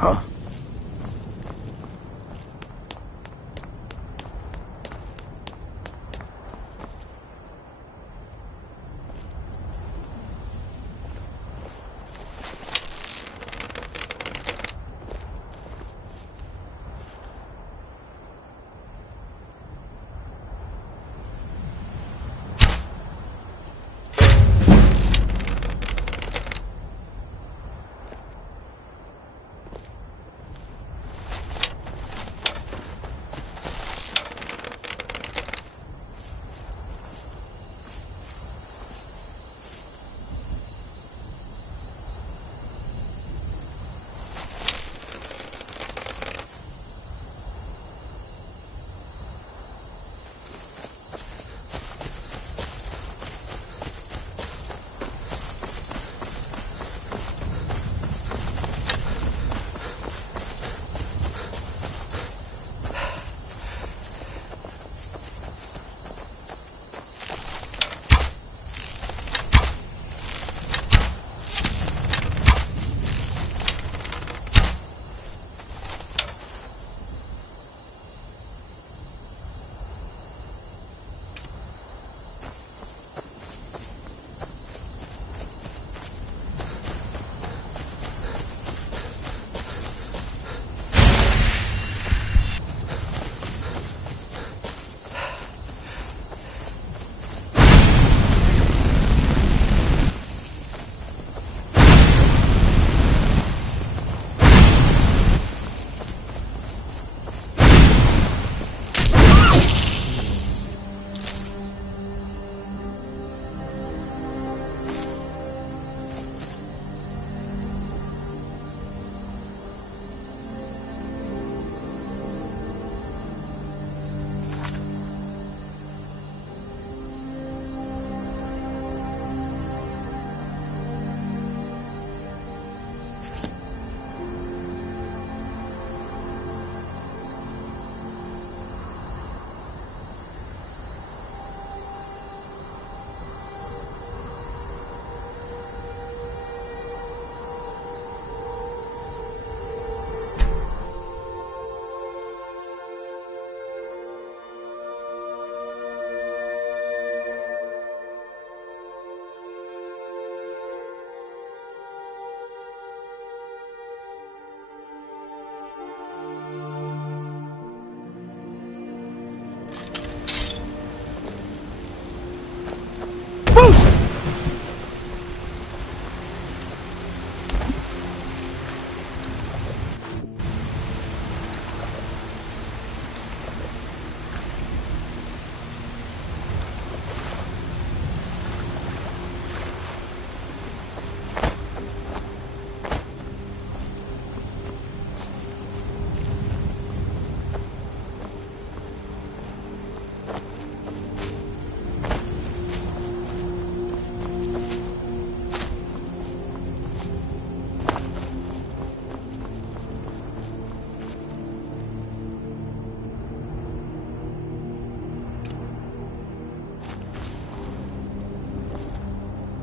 Huh?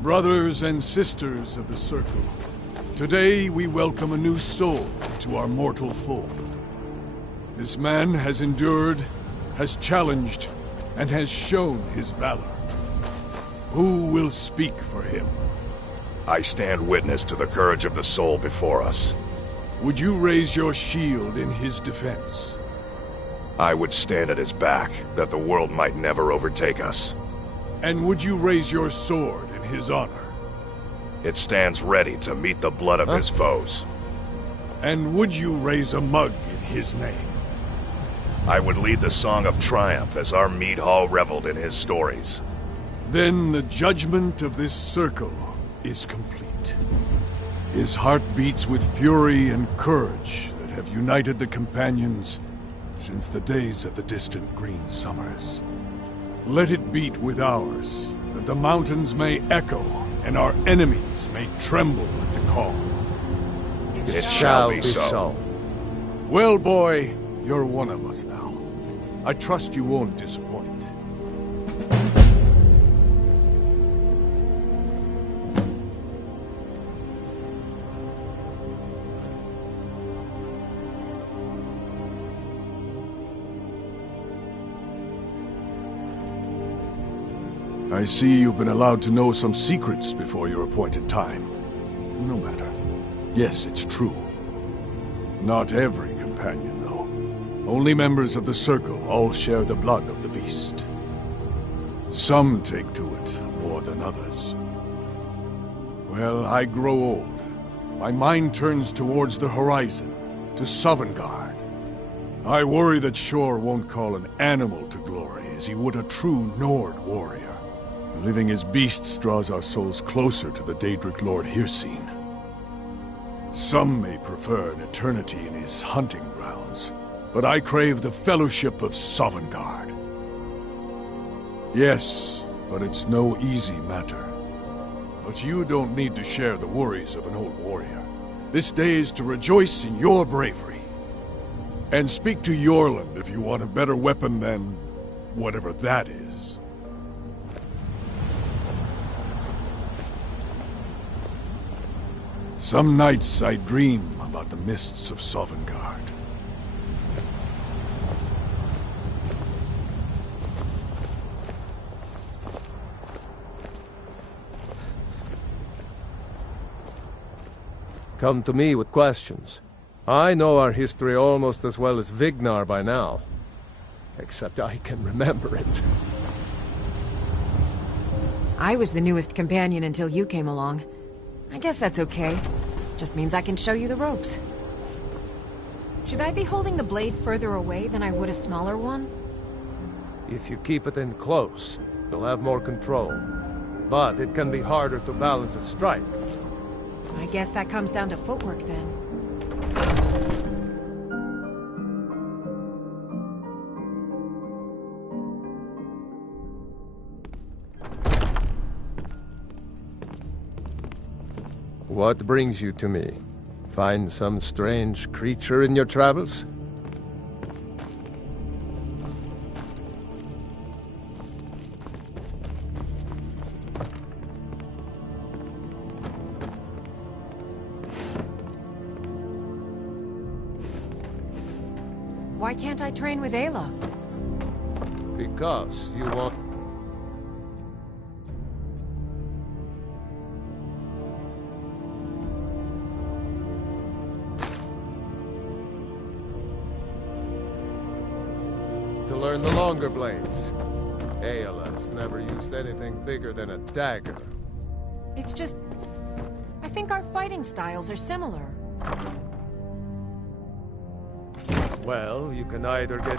Brothers and sisters of the Circle, today we welcome a new soul to our mortal fold. This man has endured, has challenged, and has shown his valor. Who will speak for him? I stand witness to the courage of the soul before us. Would you raise your shield in his defense? I would stand at his back, that the world might never overtake us. And would you raise your sword in his honor? It stands ready to meet the blood of his foes. And would you raise a mug in his name? I would lead the song of triumph as our mead hall reveled in his stories. Then the judgment of this circle is complete. His heart beats with fury and courage that have united the companions since the days of the distant green summers. Let it beat with ours, that the mountains may echo and our enemies may tremble at the call. It shall be so. Well, boy, you're one of us now. I trust you won't disappoint. I see you've been allowed to know some secrets before your appointed time. No matter. Yes, it's true. Not every companion, though. Only members of the Circle all share the blood of the beast. Some take to it more than others. Well, I grow old. My mind turns towards the horizon, to Sovngarde. I worry that Shor won't call an animal to glory as he would a true Nord warrior. Living as beasts draws our souls closer to the Daedric Lord Hircine. Some may prefer an eternity in his hunting grounds, but I crave the fellowship of Sovngarde. Yes, but it's no easy matter. But you don't need to share the worries of an old warrior. This day is to rejoice in your bravery. And speak to Yorland if you want a better weapon than whatever that is. Some nights I dream about the mists of Sovngarde. Come to me with questions. I know our history almost as well as Vignar by now. Except I can remember it. I was the newest companion until you came along. I guess that's okay. Just means I can show you the ropes. Should I be holding the blade further away than I would a smaller one? If you keep it in close, you'll have more control. But it can be harder to balance a strike. I guess that comes down to footwork then. What brings you to me? Find some strange creature in your travels? Why can't I train with Ayla? Because you want... to learn the longer blades. Ayla's never used anything bigger than a dagger. It's just... I think our fighting styles are similar. Well, you can either get...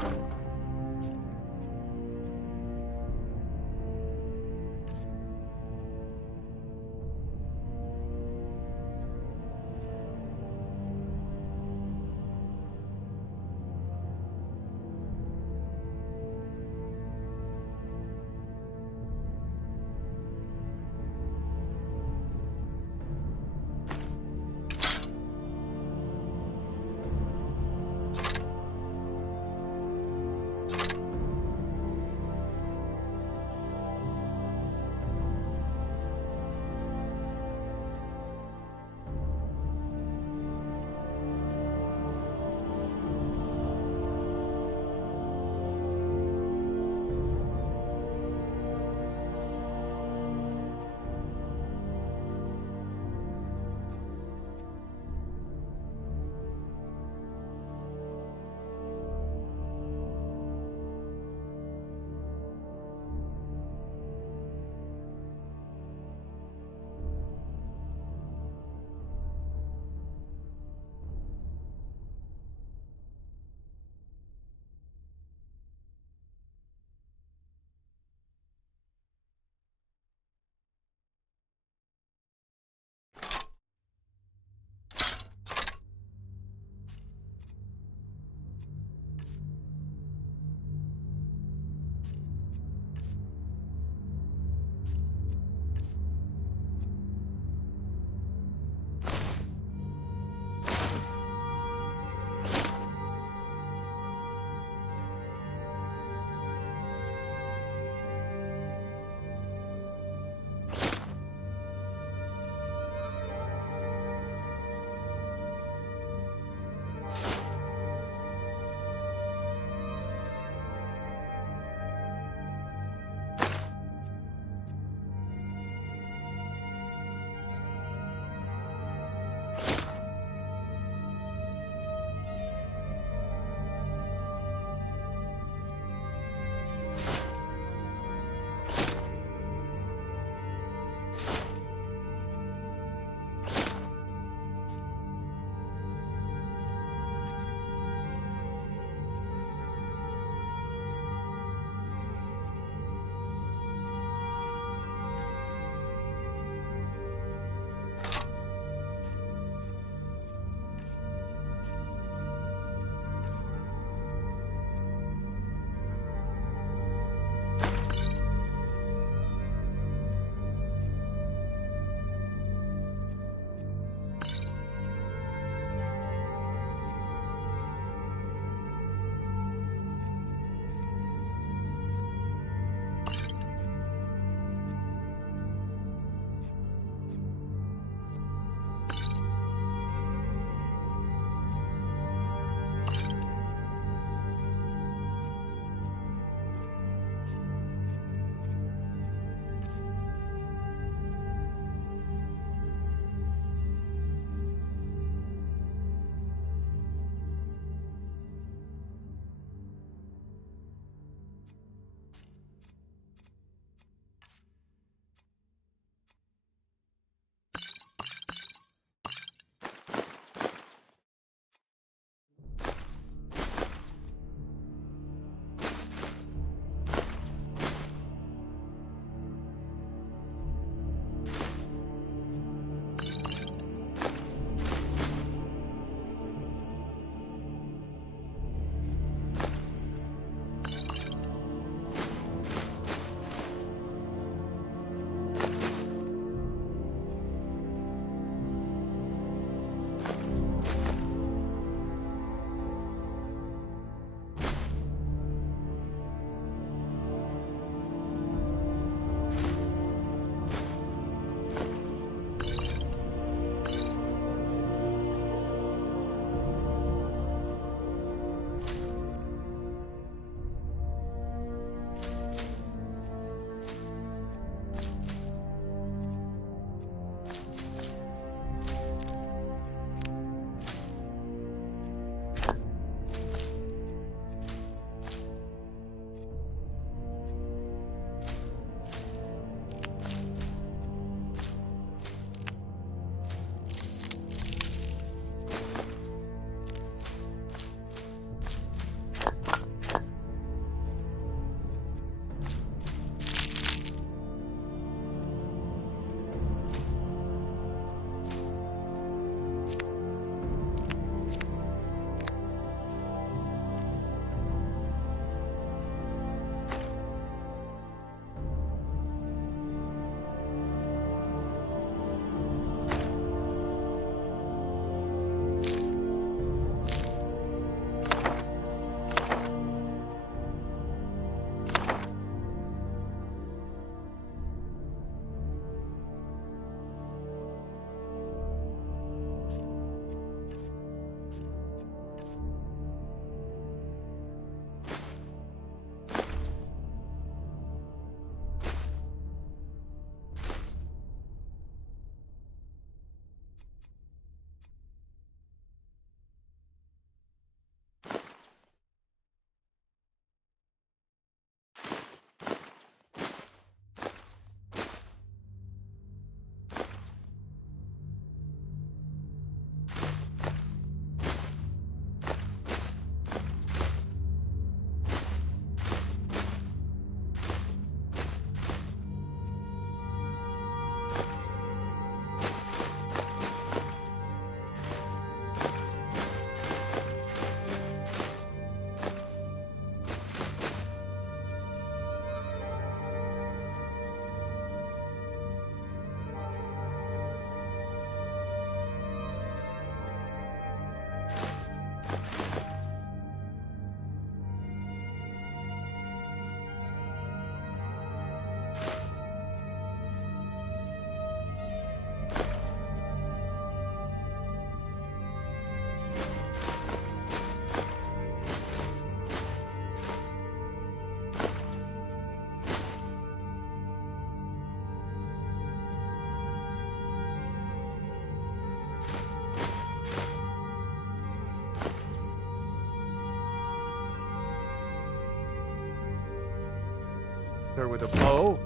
conquer with a bow,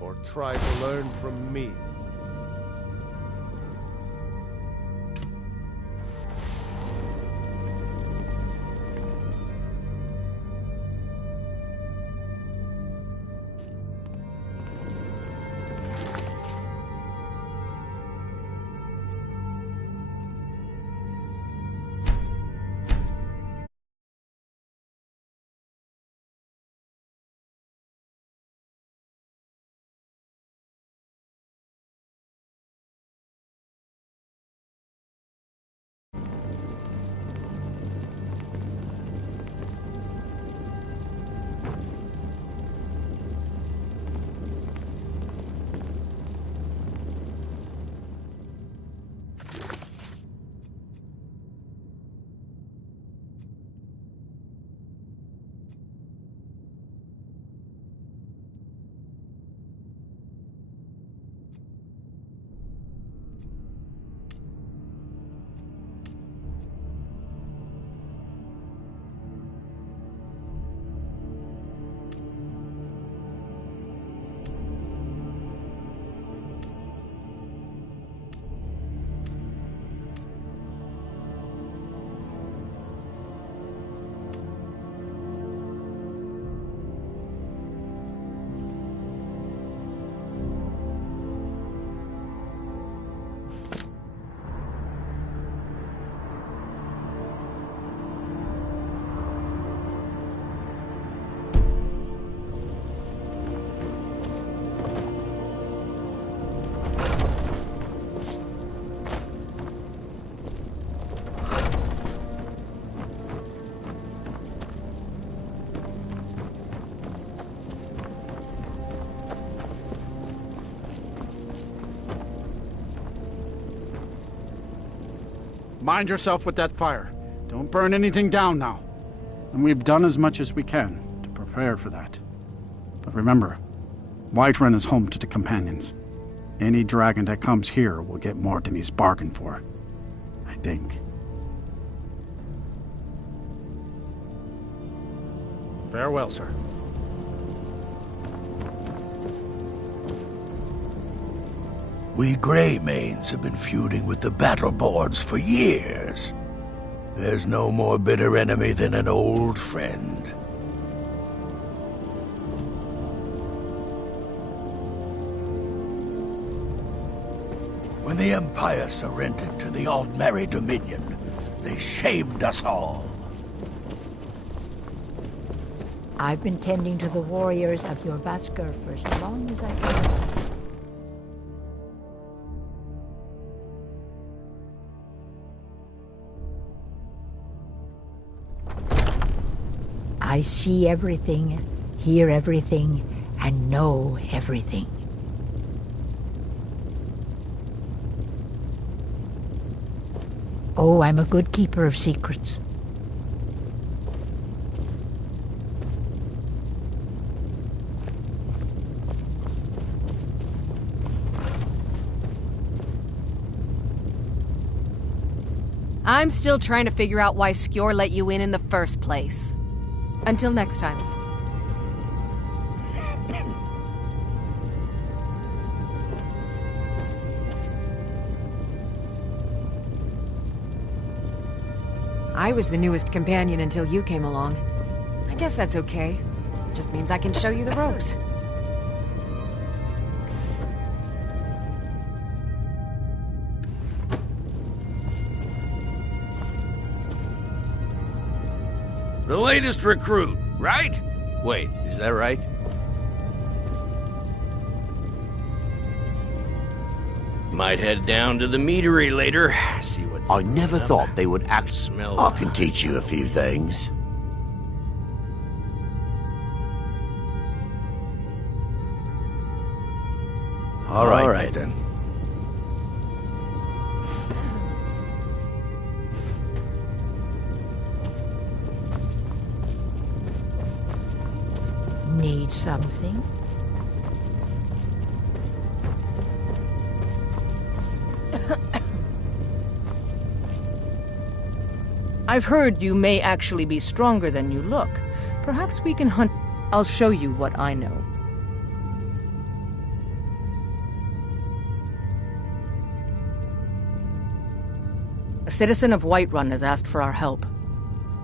or try to learn from me? Mind yourself with that fire. Don't burn anything down now. And we've done as much as we can to prepare for that. But remember, Whiterun is home to the companions. Any dragon that comes here will get more than he's bargained for. I think. Farewell, sir. We Greymanes have been feuding with the Battleboards for years. There's no more bitter enemy than an old friend. When the Empire surrendered to the Aldmeri Dominion, they shamed us all. I've been tending to the warriors of your Vasker for as long as I can. I see everything, hear everything, and know everything. Oh, I'm a good keeper of secrets. I'm still trying to figure out why Skjor let you in the first place. Until next time. I was the newest companion until you came along. I guess that's okay. Just means I can show you the ropes. The latest recruit, right? Wait, is that right? Might head down to the meadery later, see what... I never thought they would act... Smell... I can teach you a few things. All right then. Need something? I've heard you may actually be stronger than you look. Perhaps we can hunt... I'll show you what I know. A citizen of Whiterun has asked for our help.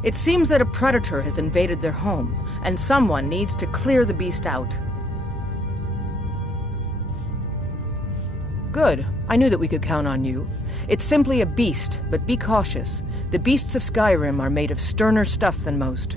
It seems that a predator has invaded their home, and someone needs to clear the beast out. Good. I knew that we could count on you. It's simply a beast, but be cautious. The beasts of Skyrim are made of sterner stuff than most.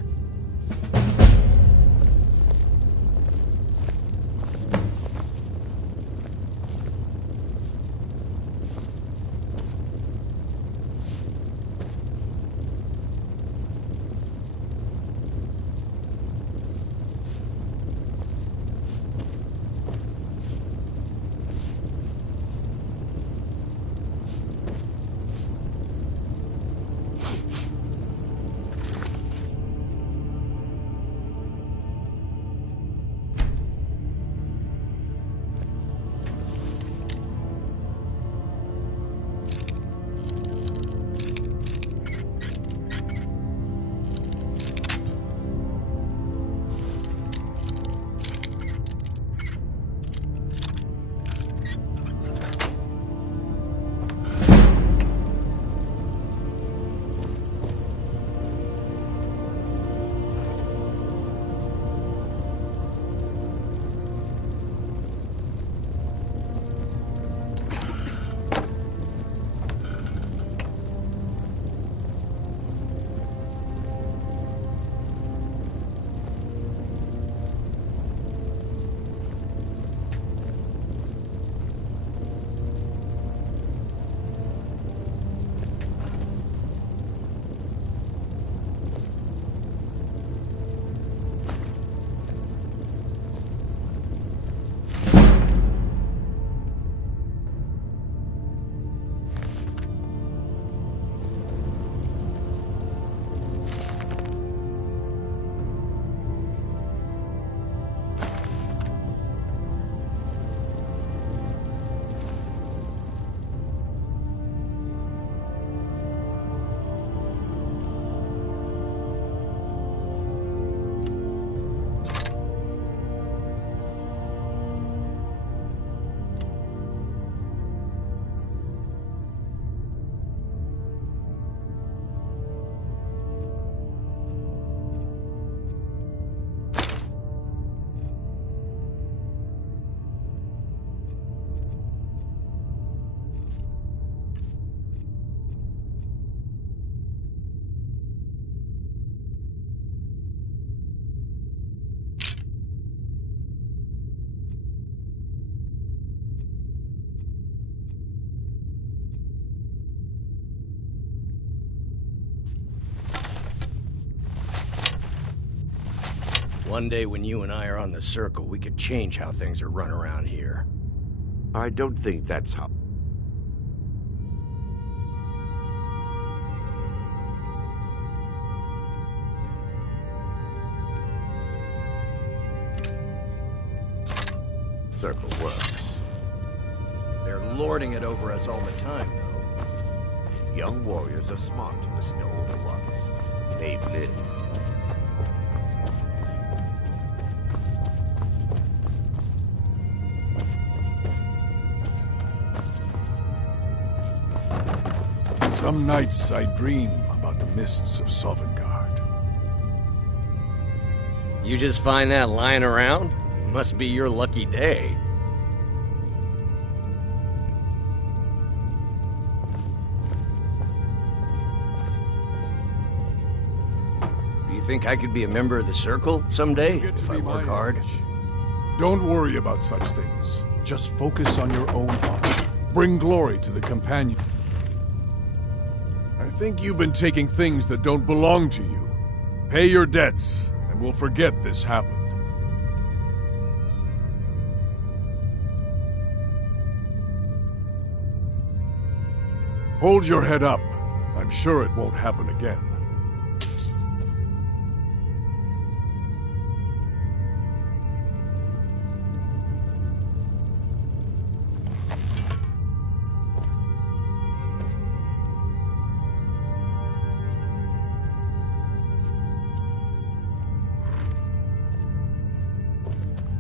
One day when you and I are on the Circle, we could change how things are run around here. I don't think that's how... Circle works. They're lording it over us all the time, though. Young warriors are smart to listen to older ones. They've lived. Some nights I dream about the mists of Sovngarde. You just find that lying around? Must be your lucky day. Do you think I could be a member of the Circle someday, if I work hard? Don't worry about such things. Just focus on your own honor. Bring glory to the companion. I think you've been taking things that don't belong to you. Pay your debts, and we'll forget this happened. Hold your head up. I'm sure it won't happen again.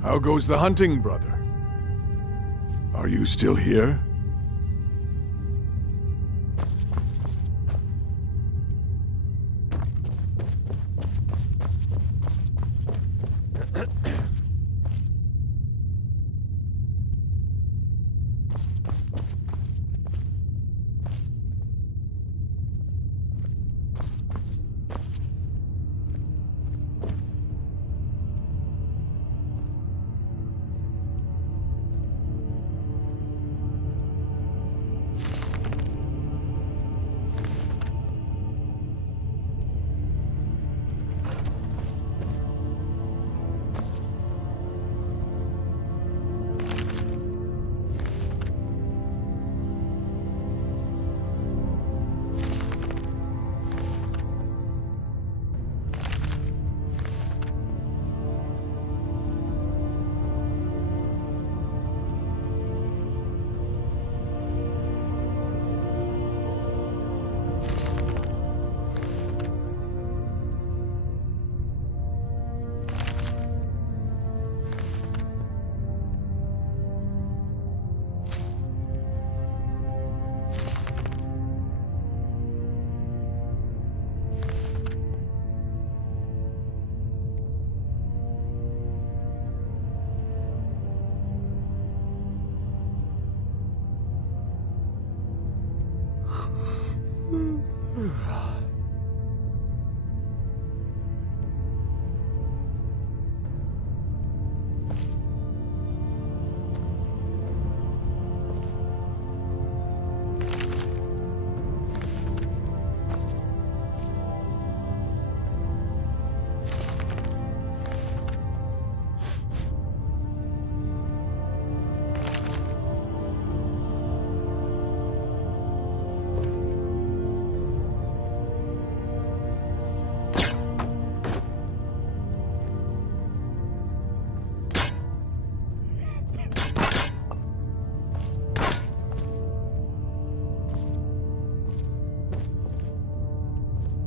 How goes the hunting, brother? Are you still here?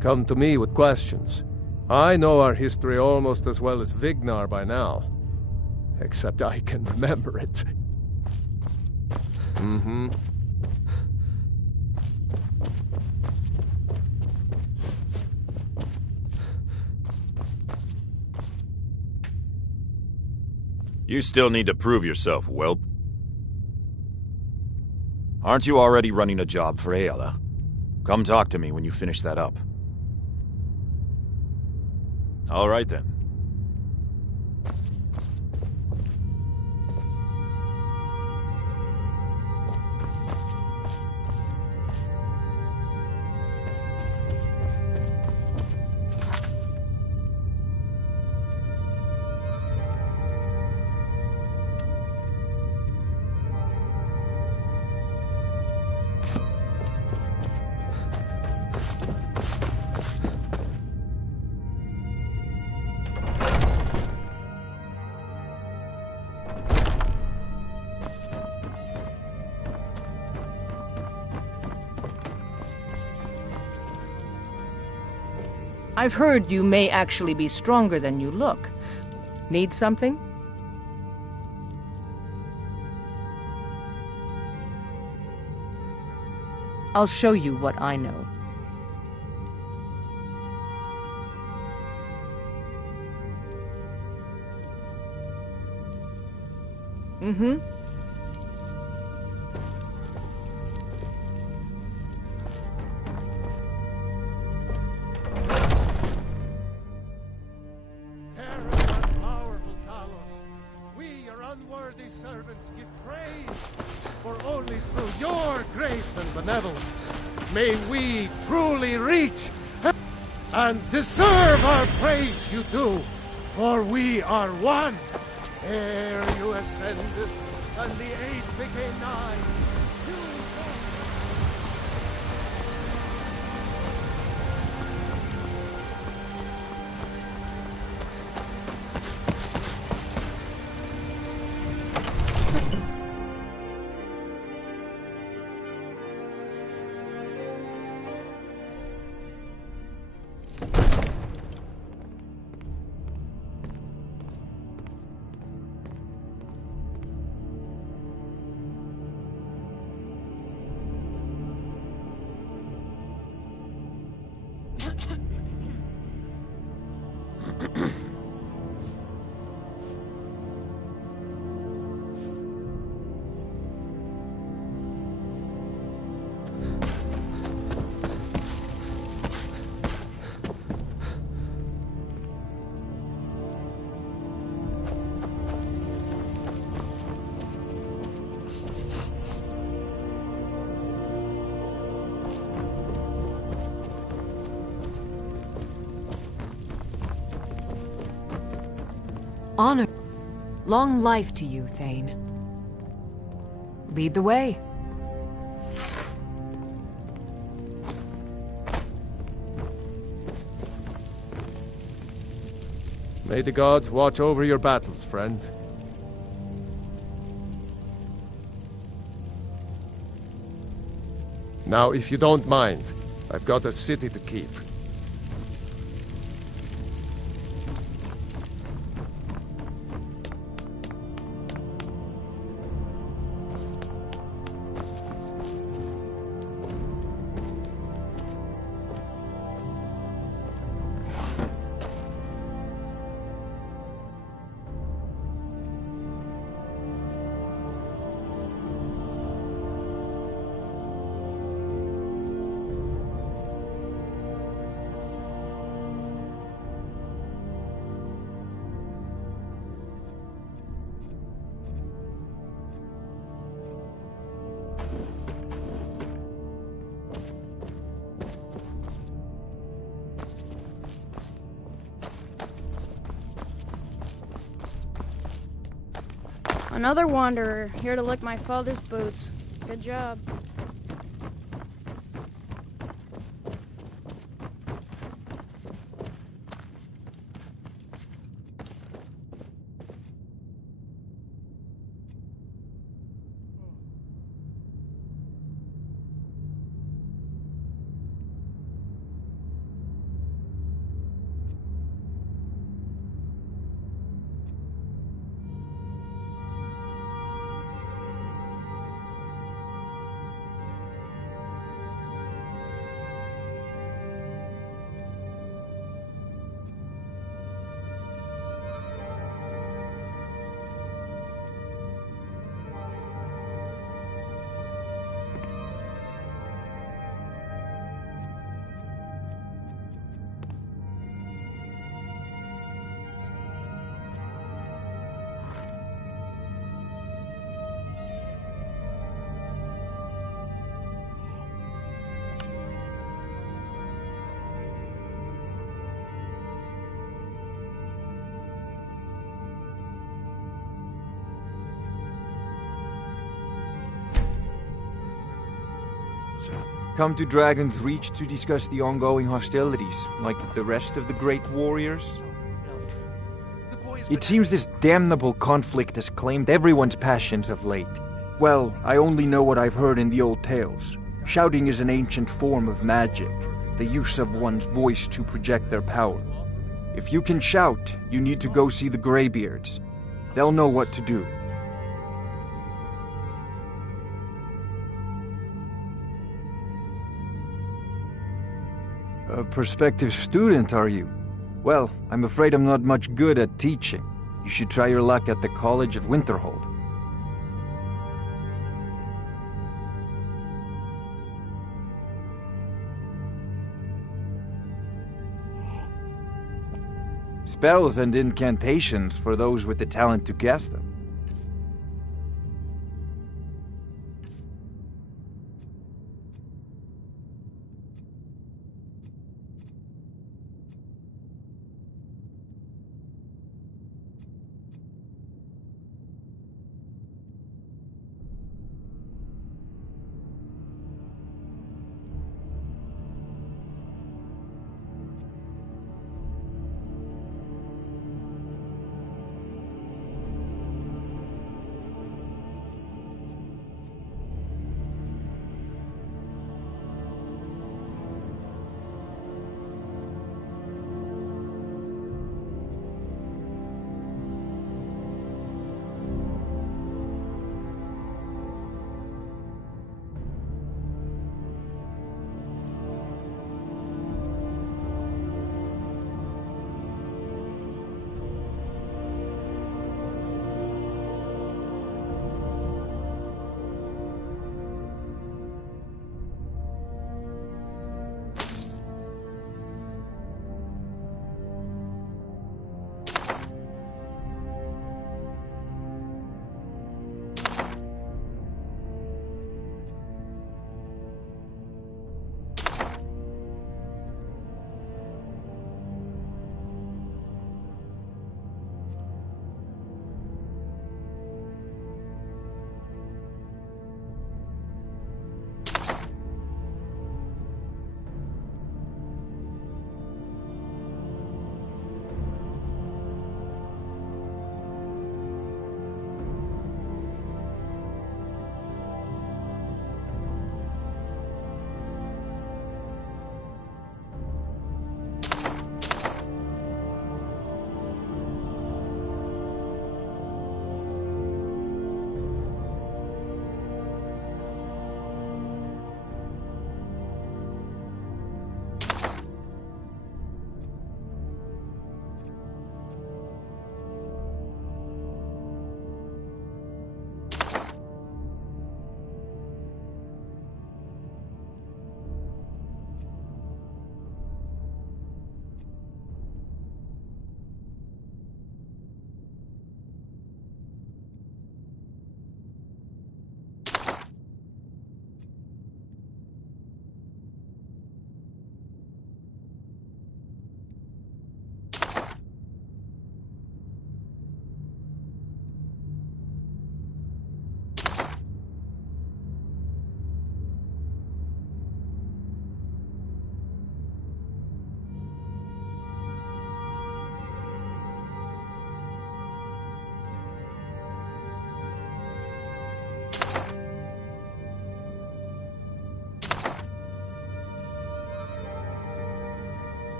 come to me with questions. I know our history almost as well as Vignar by now. Except I can remember it. Mm-hmm. You still need to prove yourself, whelp. Aren't you already running a job for Ayala? Come talk to me when you finish that up. All right then. I've heard you may actually be stronger than you look. Need something? I'll show you what I know. Mm-hmm. Servants give praise, for only through your grace and benevolence may we truly reach and deserve our praise you do, for we are one. Ere you ascended, and the 8 became 9. Honor. Long life to you, Thane. Lead the way. May the gods watch over your battles, friend. Now, if you don't mind, I've got a city to keep. Another wanderer, here to lick my father's boots. Good job. Come to Dragon's Reach to discuss the ongoing hostilities, like the rest of the great warriors? It seems this damnable conflict has claimed everyone's passions of late. Well, I only know what I've heard in the old tales. Shouting is an ancient form of magic, the use of one's voice to project their power. If you can shout, you need to go see the Greybeards. They'll know what to do. A prospective student, are you? Well, I'm afraid I'm not much good at teaching. You should try your luck at the College of Winterhold. Spells and incantations for those with the talent to cast them.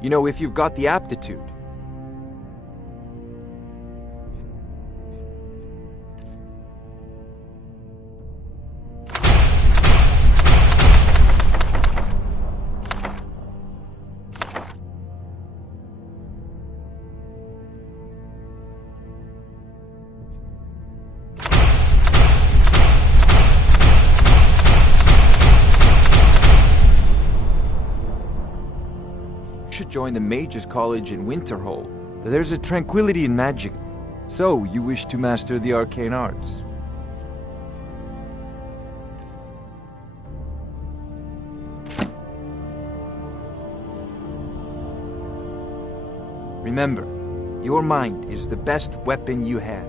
You know, if you've got the aptitude. Should join the Mages College in Winterhold. There's a tranquility in magic. So, you wish to master the arcane arts? Remember, your mind is the best weapon you have.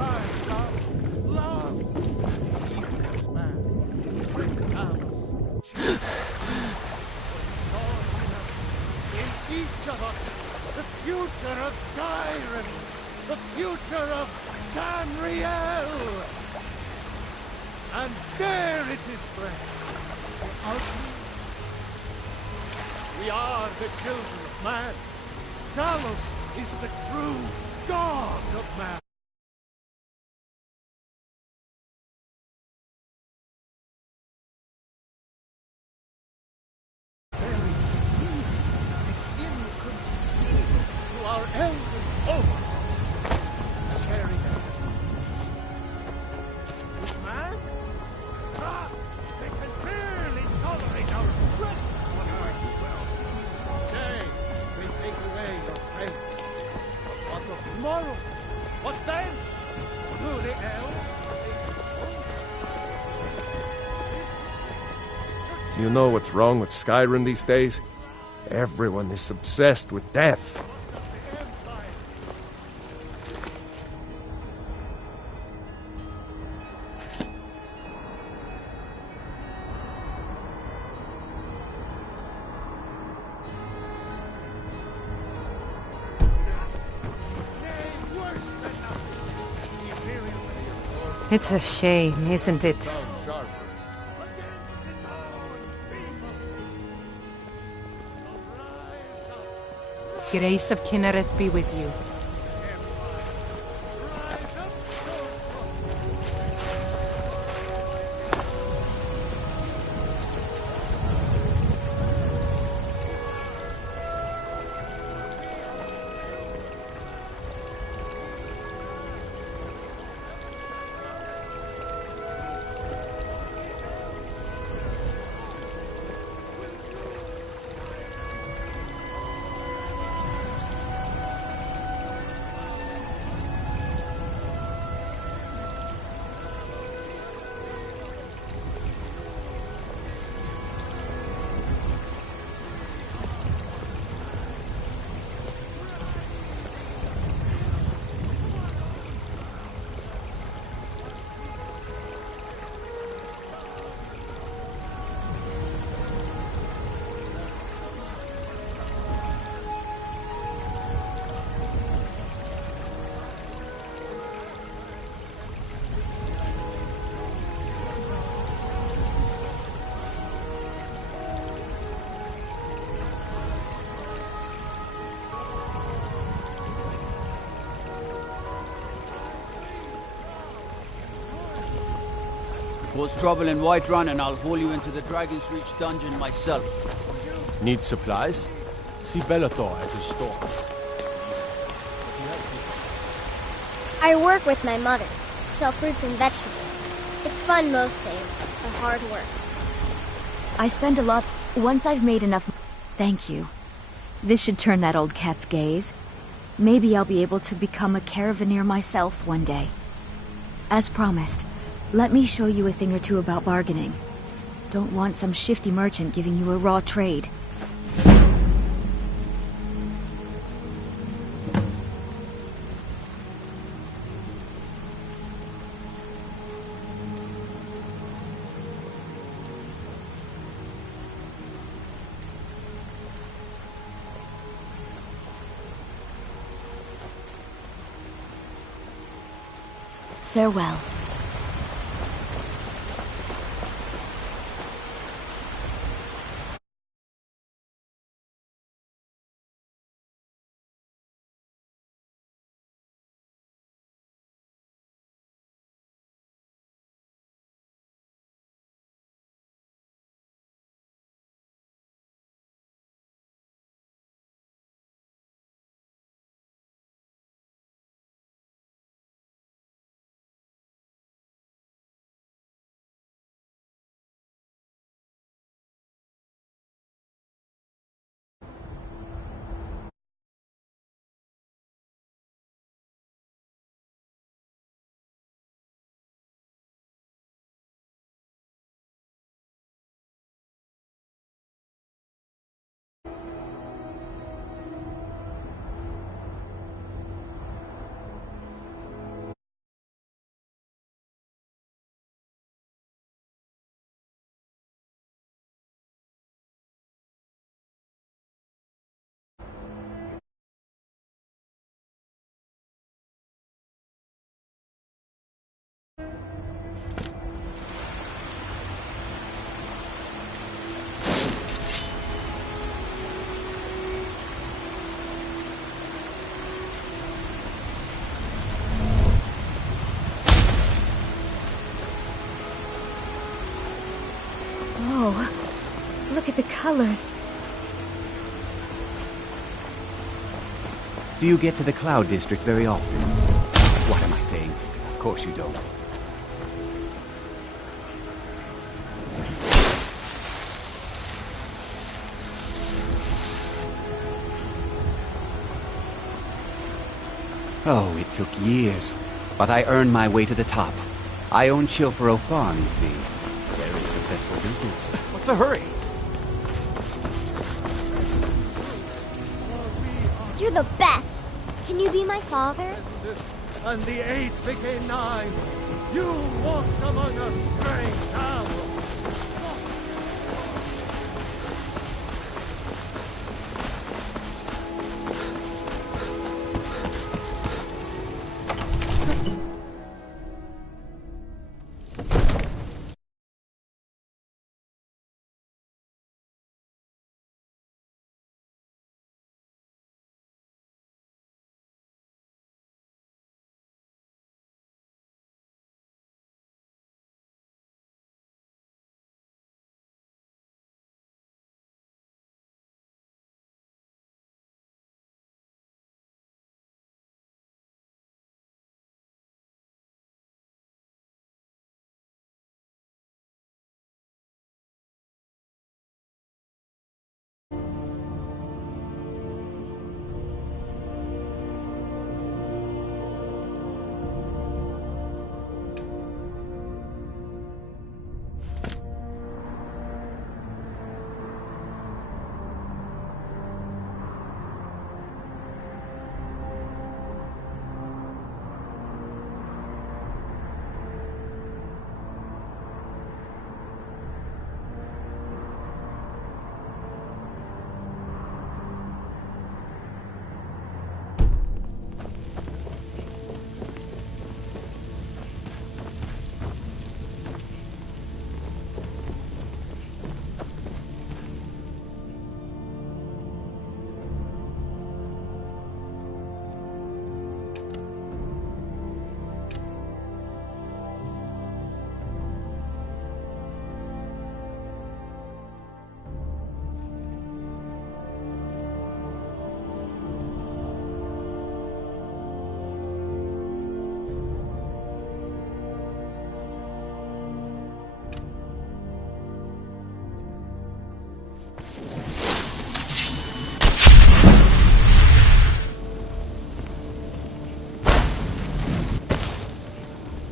Times of love. Evilest man, great Talos, in each of us, the future of Skyrim, the future of Tamriel. And there it is, friends. The ultimate. We are the children of man. Talos is the true god of man. Very being is inconceivable to our elven overlords. Sharing everything. With man? Ah! They can barely tolerate our presence. Today, we take away your friends. What of tomorrow? What then? Do the elves? You know what's wrong with Skyrim these days? Everyone is obsessed with death. It's a shame, isn't it? Grace of Kinnereth be with you. Cause trouble in Whiterun and I'll haul you into the Dragon's Reach dungeon myself. Need supplies? See Bellathor at his store. I work with my mother. Sell fruits and vegetables. It's fun most days, but hard work. I spend a lot. Once I've made enough. Thank you. This should turn that old cat's gaze. Maybe I'll be able to become a caravaneer myself one day. As promised, let me show you a thing or two about bargaining. Don't want some shifty merchant giving you a raw trade. Farewell. colors. Do you get to the Cloud District very often? What am I saying? Of course you don't. Oh, it took years, but I earned my way to the top. I own Chilfaro Farm, you see. Very successful business. What's the hurry? You're the best. Can you be my father? And the 8 became 9. You walked among us straight down.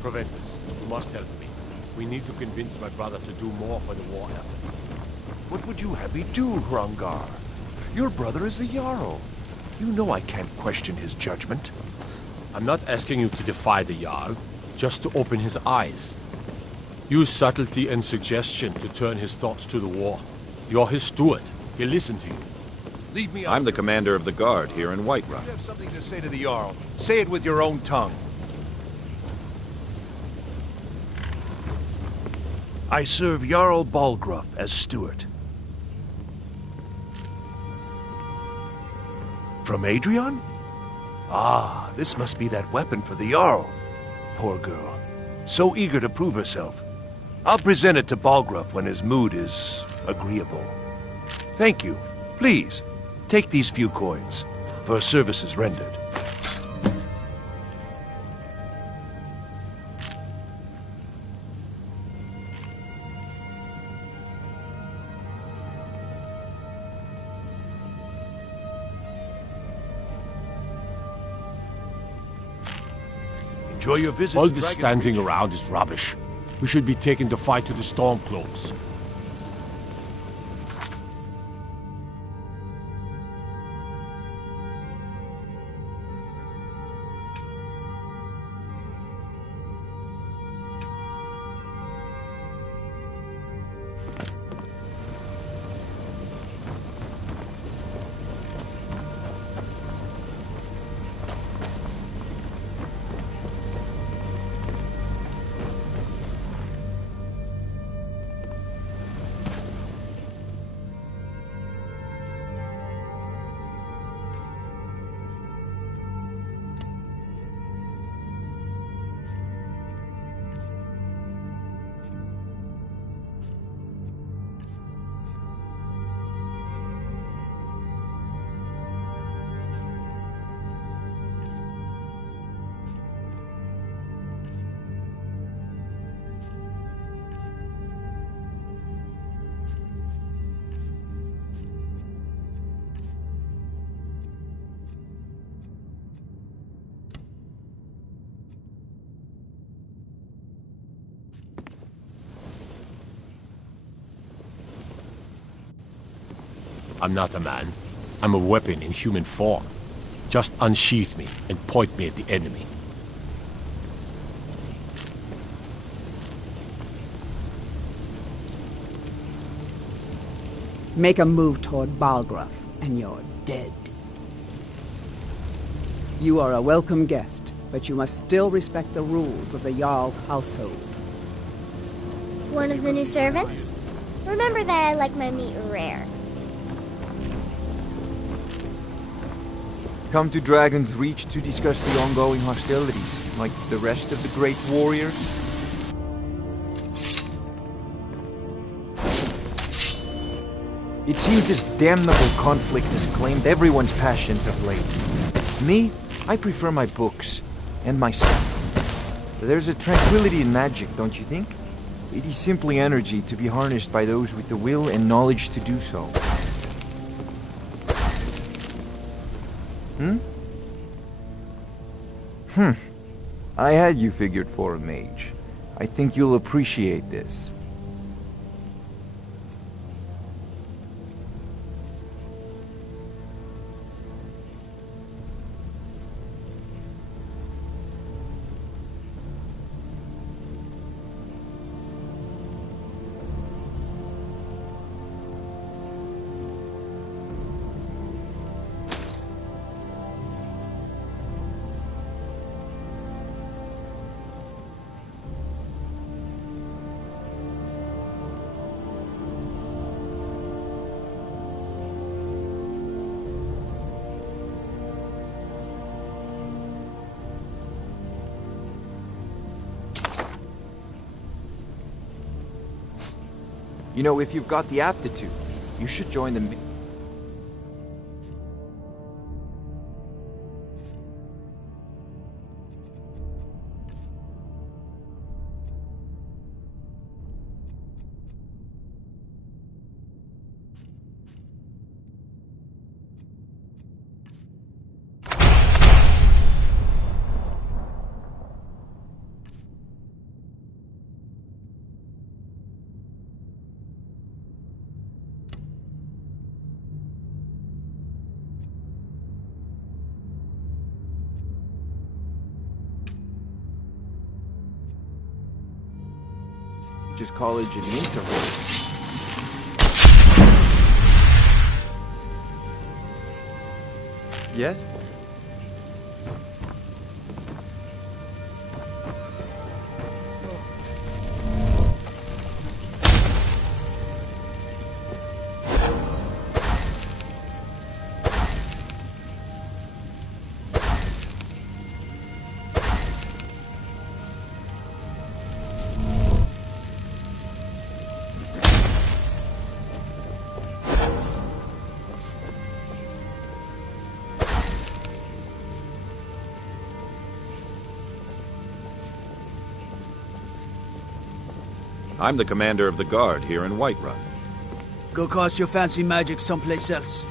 Proventus, you must help me. We need to convince my brother to do more for the war effort. What would you have me do, Hrongar? Your brother is the Jarl. You know I can't question his judgment. I'm not asking you to defy the Jarl, just to open his eyes. Use subtlety and suggestion to turn his thoughts to the war. You're his steward. He'll listen to you. Lead me I'm the commander of the guard here in Whiterun. You have something to say to the Jarl. Say it with your own tongue. I serve Jarl Balgruuf as steward. From Adrian? Ah, this must be that weapon for the Jarl. Poor girl. So eager to prove herself. I'll present it to Balgruuf when his mood is agreeable. Thank you. Please, take these few coins for services rendered. Enjoy your visit. All this standing around is rubbish. We should be taking the fight to the Stormcloaks. I'm not a man. I'm a weapon in human form. Just unsheath me and point me at the enemy. Make a move toward Balgruff, and you're dead. You are a welcome guest, but you must still respect the rules of the Jarl's household. One of the new servants? Remember that I like my meat rare. Come to Dragon's Reach to discuss the ongoing hostilities, like the rest of the great warriors? It seems this damnable conflict has claimed everyone's passions of late. Me, I prefer my books, and myself. There's a tranquility in magic, don't you think? It is simply energy to be harnessed by those with the will and knowledge to do so. I had you figured for a mage. I think you'll appreciate this. You know, if you've got the aptitude, you should join the... Just college in Winterhold. Yes? I'm the commander of the guard here in Whiterun. Go cast your fancy magic someplace else.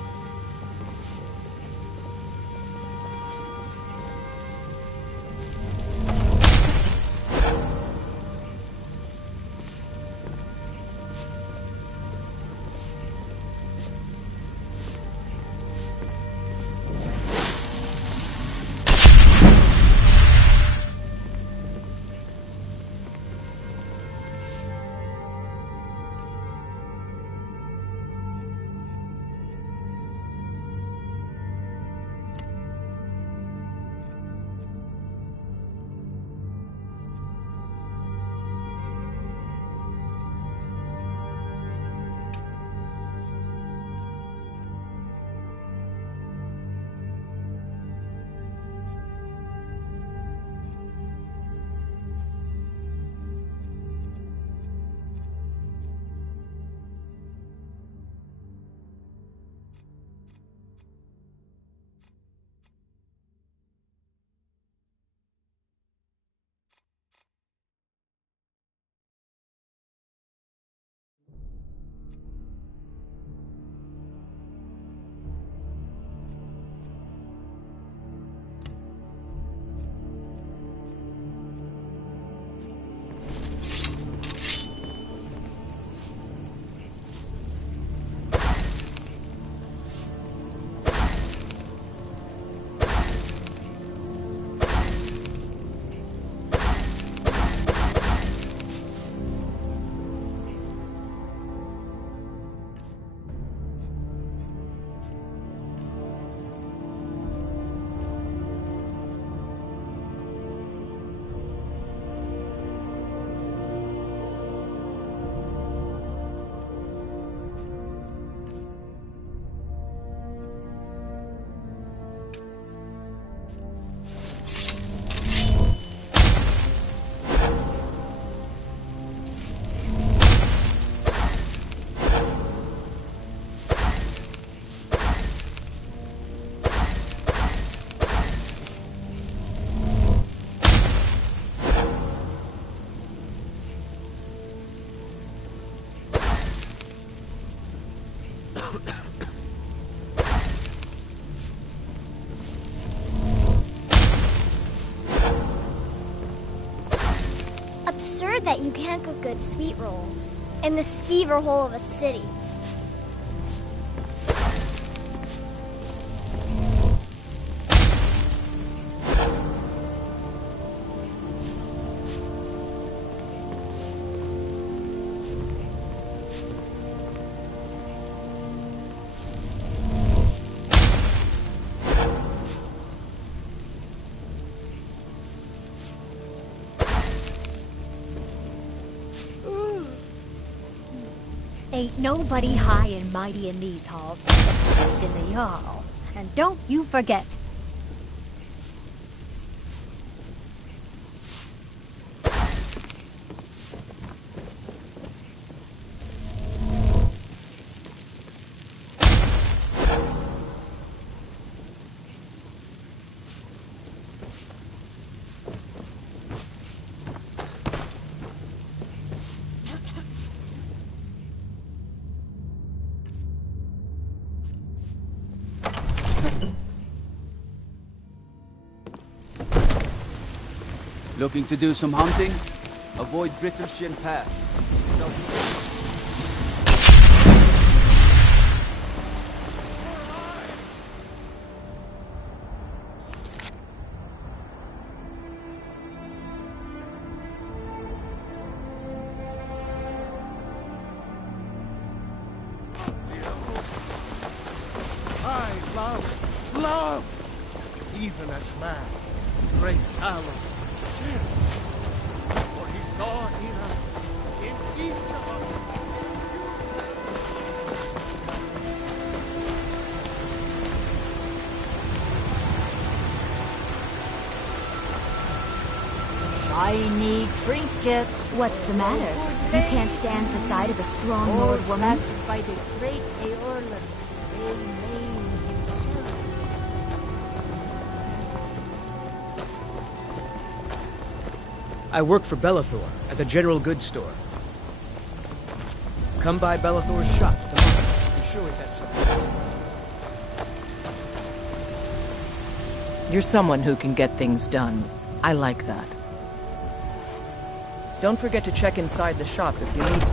absurd that you can't cook good sweet rolls in the skeever hole of a city. Ain't nobody high and mighty in these halls except in the Jarl. And don't you forget. Looking to do some hunting? Avoid Brittleshin Pass. I love, even as man, great talent. For he saw in us, in each of us. Shiny trinkets. What's the matter? You can't stand the sight of a strong lord woman? By the great Eorlan, I work for Belethor at the General Goods Store. Come by Belethor's shop tomorrow. I'm sure we've got something. You're someone who can get things done. I like that. Don't forget to check inside the shop if you need.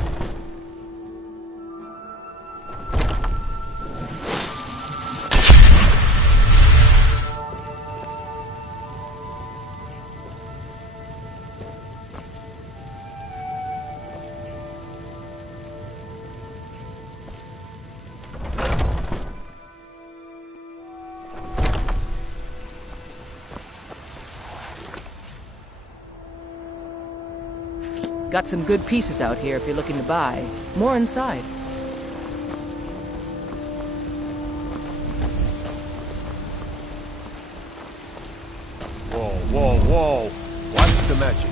Got some good pieces out here if you're looking to buy. More inside. Whoa, whoa, whoa. Watch the magic.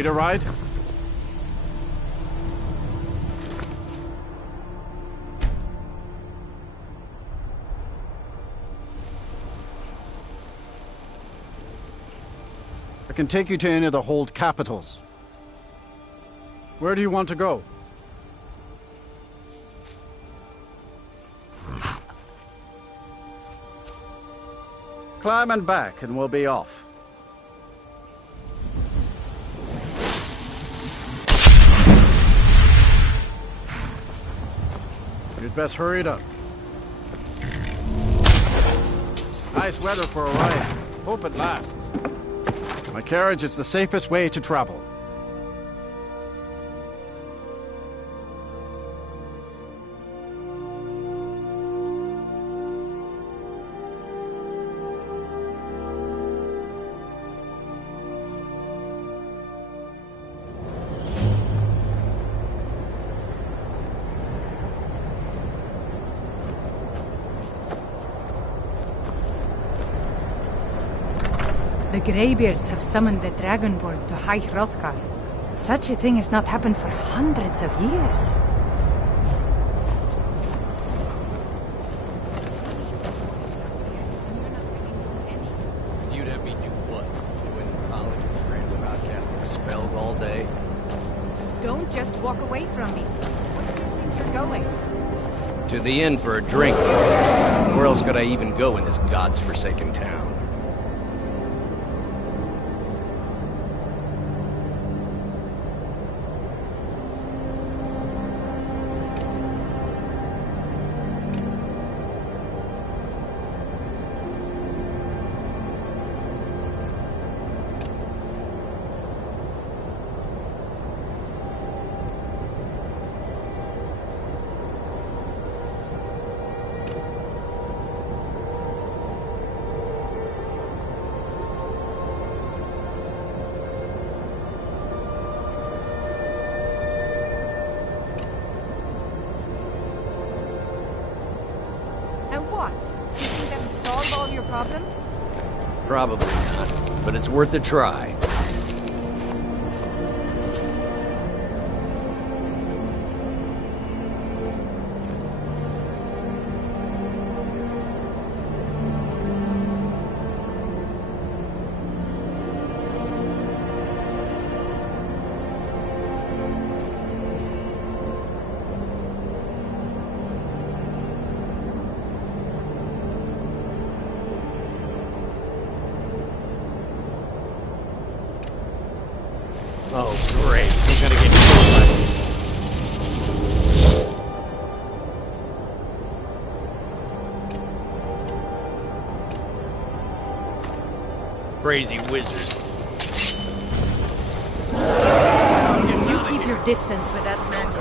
Need a ride? I can take you to any of the hold capitals. Where do you want to go? Climb and back, and we'll be off. You'd best hurry it up. Nice weather for a ride. Hope it lasts. My carriage is the safest way to travel. The Greybeards have summoned the Dragonborn to High Hrothgar. Such a thing has not happened for hundreds of years. You'd have me do what? Go in college and trance about casting spells all day? Don't just walk away from me. Where do you think you're going? To the inn for a drink, of course. Where else could I even go in this god's-forsaken town? Problems? Probably not, but it's worth a try. Oh, great. We're gonna get killed. Crazy wizard. You keep your distance with that magic.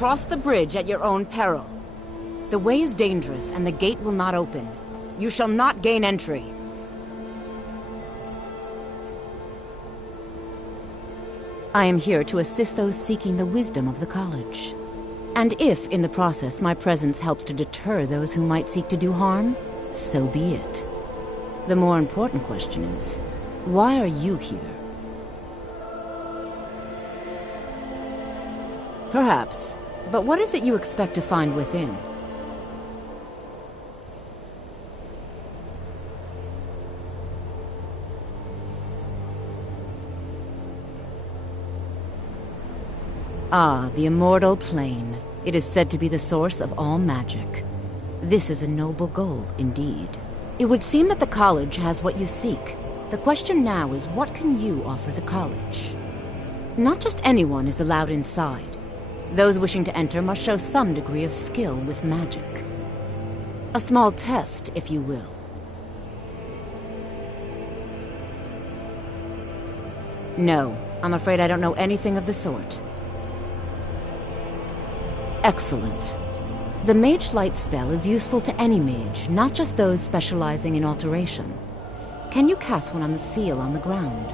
cross the bridge at your own peril. The way is dangerous, and the gate will not open. You shall not gain entry. I am here to assist those seeking the wisdom of the college. And if, in the process, my presence helps to deter those who might seek to do harm, so be it. The more important question is, why are you here? Perhaps, but what is it you expect to find within? Ah, the immortal plane. It is said to be the source of all magic. This is a noble goal, indeed. It would seem that the college has what you seek. The question now is, what can you offer the college? Not just anyone is allowed inside. Those wishing to enter must show some degree of skill with magic. A small test, if you will. No, I'm afraid I don't know anything of the sort. Excellent. The Mage Light spell is useful to any mage, not just those specializing in alteration. Can you cast one on the seal on the ground?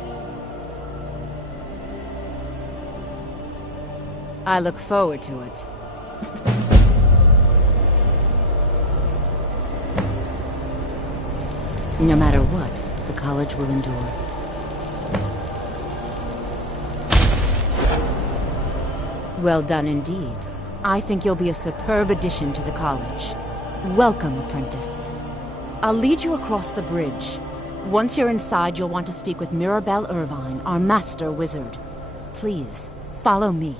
I look forward to it. No matter what, the college will endure. Well done indeed. I think you'll be a superb addition to the college. Welcome, apprentice. I'll lead you across the bridge. Once you're inside, you'll want to speak with Mirabelle Irvine, our master wizard. Please, follow me.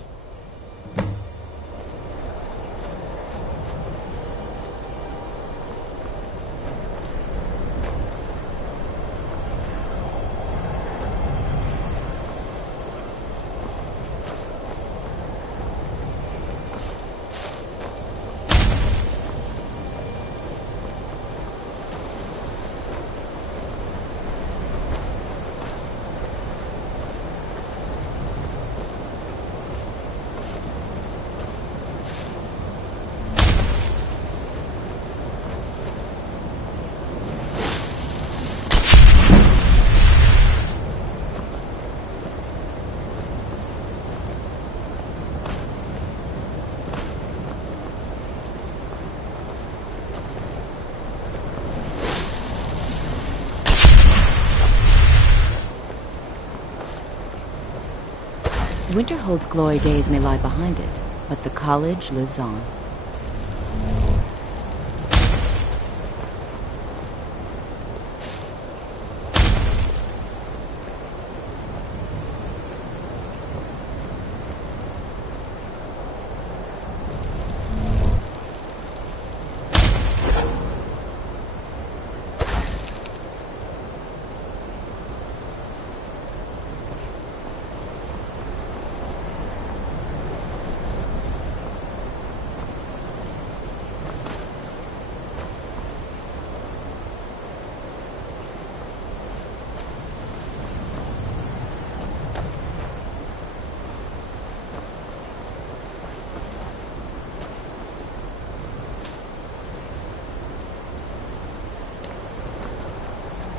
Winterhold's glory days may lie behind it, but the college lives on.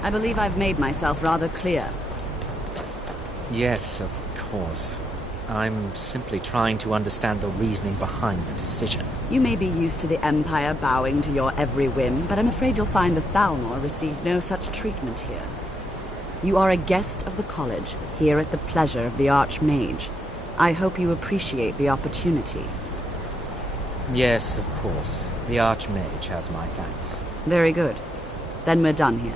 I believe I've made myself rather clear. Yes, of course. I'm simply trying to understand the reasoning behind the decision. You may be used to the Empire bowing to your every whim, but I'm afraid you'll find the Thalmor received no such treatment here. You are a guest of the college, here at the pleasure of the Archmage. I hope you appreciate the opportunity. Yes, of course. The Archmage has my thanks. Very good. Then we're done here.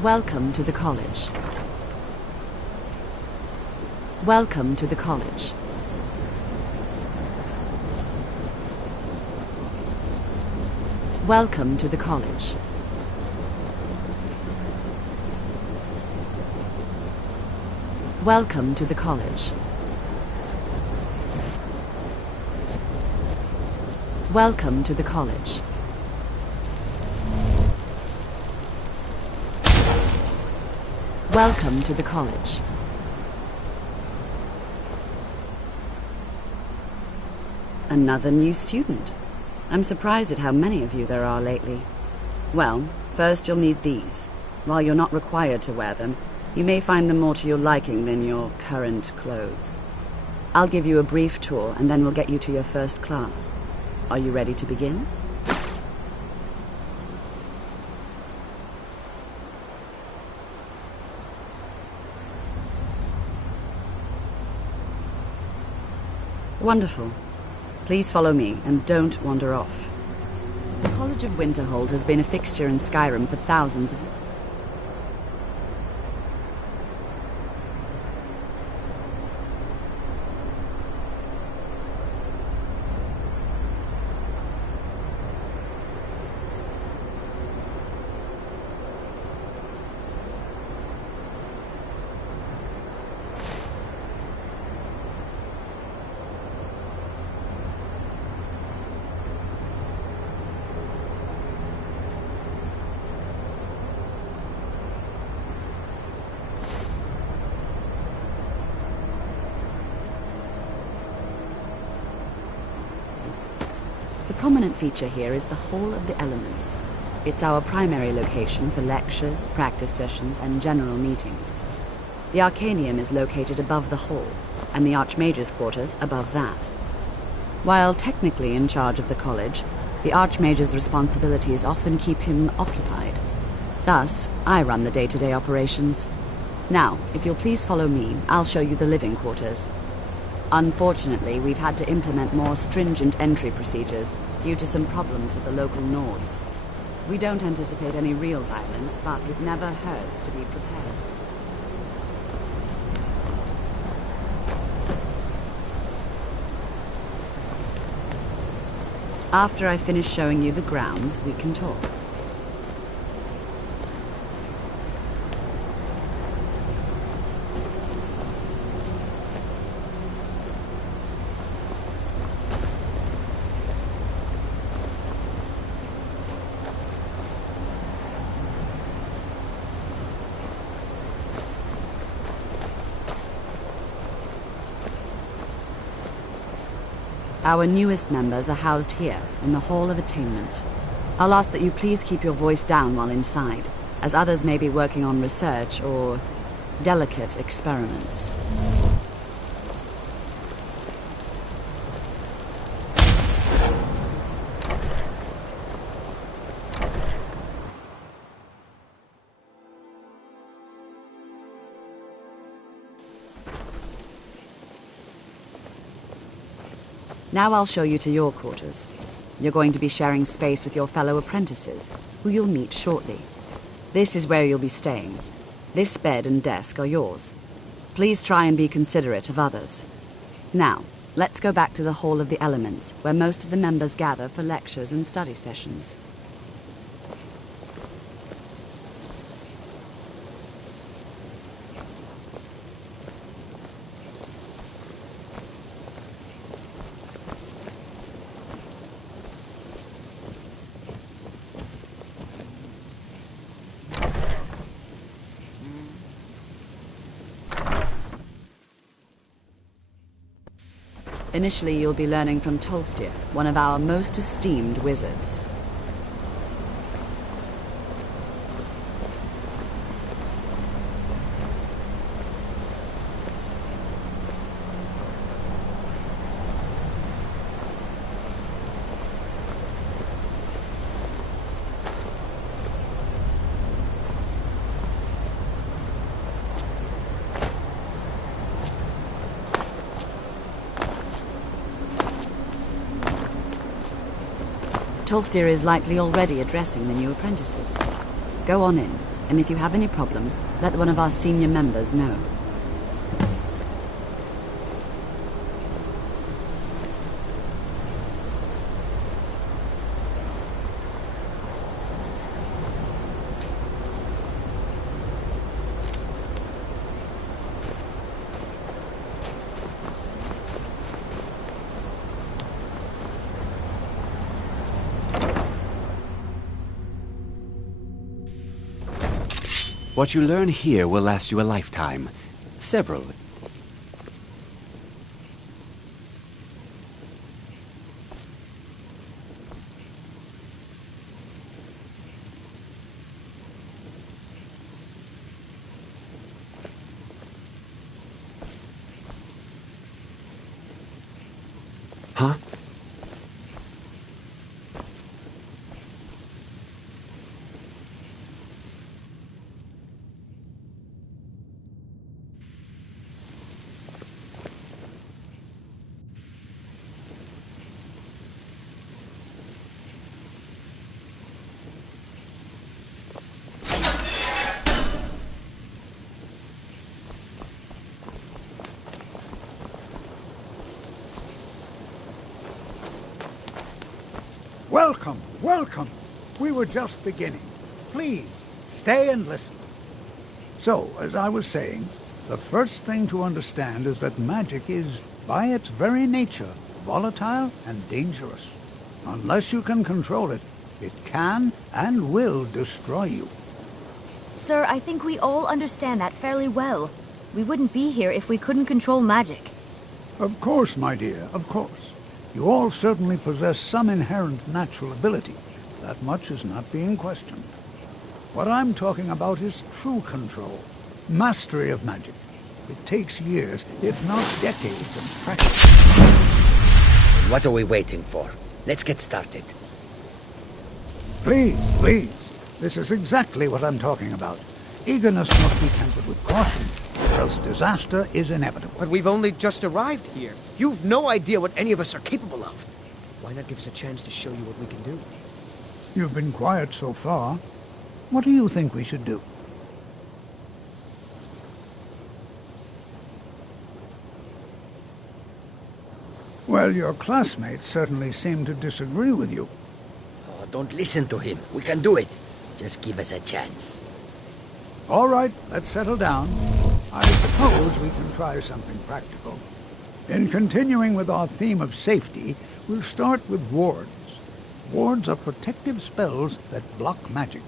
Welcome to the college. Welcome to the college. Welcome to the college. Welcome to the college. Welcome to the college. Welcome to the college. Another new student. I'm surprised at how many of you there are lately. Well, first you'll need these. While you're not required to wear them, you may find them more to your liking than your current clothes. I'll give you a brief tour, and then we'll get you to your first class. Are you ready to begin? Wonderful. Please follow me, and don't wander off. The College of Winterhold has been a fixture in Skyrim for thousands of years. The prominent feature here is the Hall of the Elements. It's our primary location for lectures, practice sessions, and general meetings. The Arcanium is located above the hall, and the Archmage's quarters above that. While technically in charge of the college, the Archmage's responsibilities often keep him occupied. Thus, I run the day-to-day operations. Now, if you'll please follow me, I'll show you the living quarters. Unfortunately, we've had to implement more stringent entry procedures due to some problems with the local Nords. We don't anticipate any real violence, but it never hurts to be prepared. After I finish showing you the grounds, we can talk. Our newest members are housed here, in the Hall of Attainment. I'll ask that you please keep your voice down while inside, as others may be working on research or delicate experiments. Now I'll show you to your quarters. You're going to be sharing space with your fellow apprentices, who you'll meet shortly. This is where you'll be staying. This bed and desk are yours. Please try and be considerate of others. Now, let's go back to the Hall of the Elements, where most of the members gather for lectures and study sessions. Initially, you'll be learning from Tolfdir, one of our most esteemed wizards. Tolfdir is likely already addressing the new apprentices. Go on in, and if you have any problems, let one of our senior members know. What you learn here will last you a lifetime. Several. Huh? Welcome, welcome. We were just beginning. Please, stay and listen. So, as I was saying, the first thing to understand is that magic is, by its very nature, volatile and dangerous. Unless you can control it, it can and will destroy you. Sir, I think we all understand that fairly well. We wouldn't be here if we couldn't control magic. Of course, my dear, of course. You all certainly possess some inherent natural ability. That much is not being questioned. What I'm talking about is true control, mastery of magic. It takes years, if not decades, of practice. What are we waiting for? Let's get started. Please, please. This is exactly what I'm talking about. Eagerness must be tempered with caution, or else disaster is inevitable. But we've only just arrived here. You've no idea what any of us are capable of. Why not give us a chance to show you what we can do? You've been quiet so far. What do you think we should do? Well, your classmates certainly seem to disagree with you. Oh, don't listen to him. We can do it. Just give us a chance. All right, let's settle down. I suppose we can try something practical. In continuing with our theme of safety, we'll start with wards. Wards are protective spells that block magic.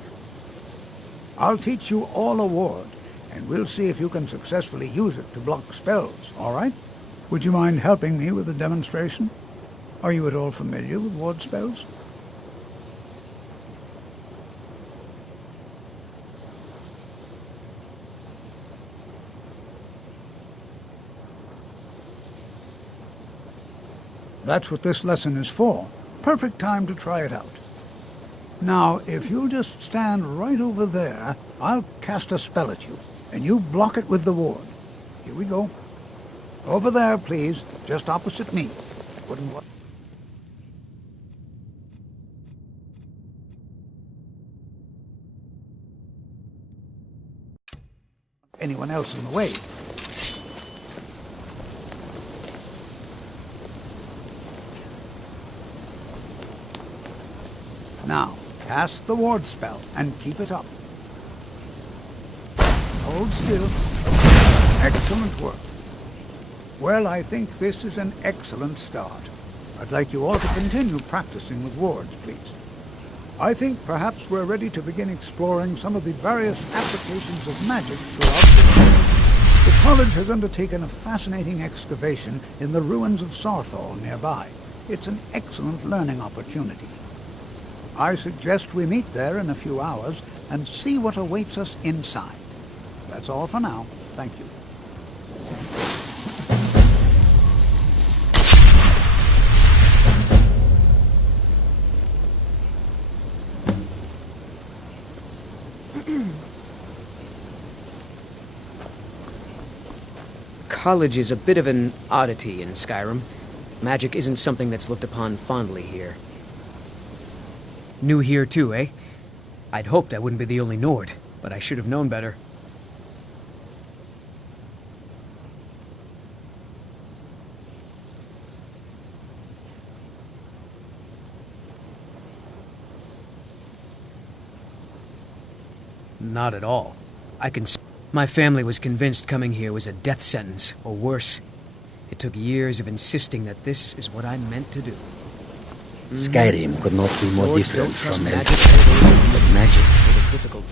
I'll teach you all a ward, and we'll see if you can successfully use it to block spells, all right? Would you mind helping me with a demonstration? Are you at all familiar with ward spells? That's what this lesson is for. Perfect time to try it out. Now, if you'll just stand right over there, I'll cast a spell at you, and you block it with the ward. Here we go. Over there, please, just opposite me. Wouldn't want... anyone else in the way. Now, cast the ward spell and keep it up. Hold still. Excellent work. Well, I think this is an excellent start. I'd like you all to continue practicing with wards, please. I think perhaps we're ready to begin exploring some of the various applications of magic throughout the world. The college has undertaken a fascinating excavation in the ruins of Sarthal nearby. It's an excellent learning opportunity. I suggest we meet there in a few hours and see what awaits us inside. That's all for now. Thank you. College is a bit of an oddity in Skyrim. Magic isn't something that's looked upon fondly here. New here too, eh? I'd hoped I wouldn't be the only Nord, but I should have known better. Not at all. My family was convinced coming here was a death sentence, or worse. It took years of insisting that this is what I'm meant to do. Skyrim could not be more Lords different don't trust from magic, Elf. But magic,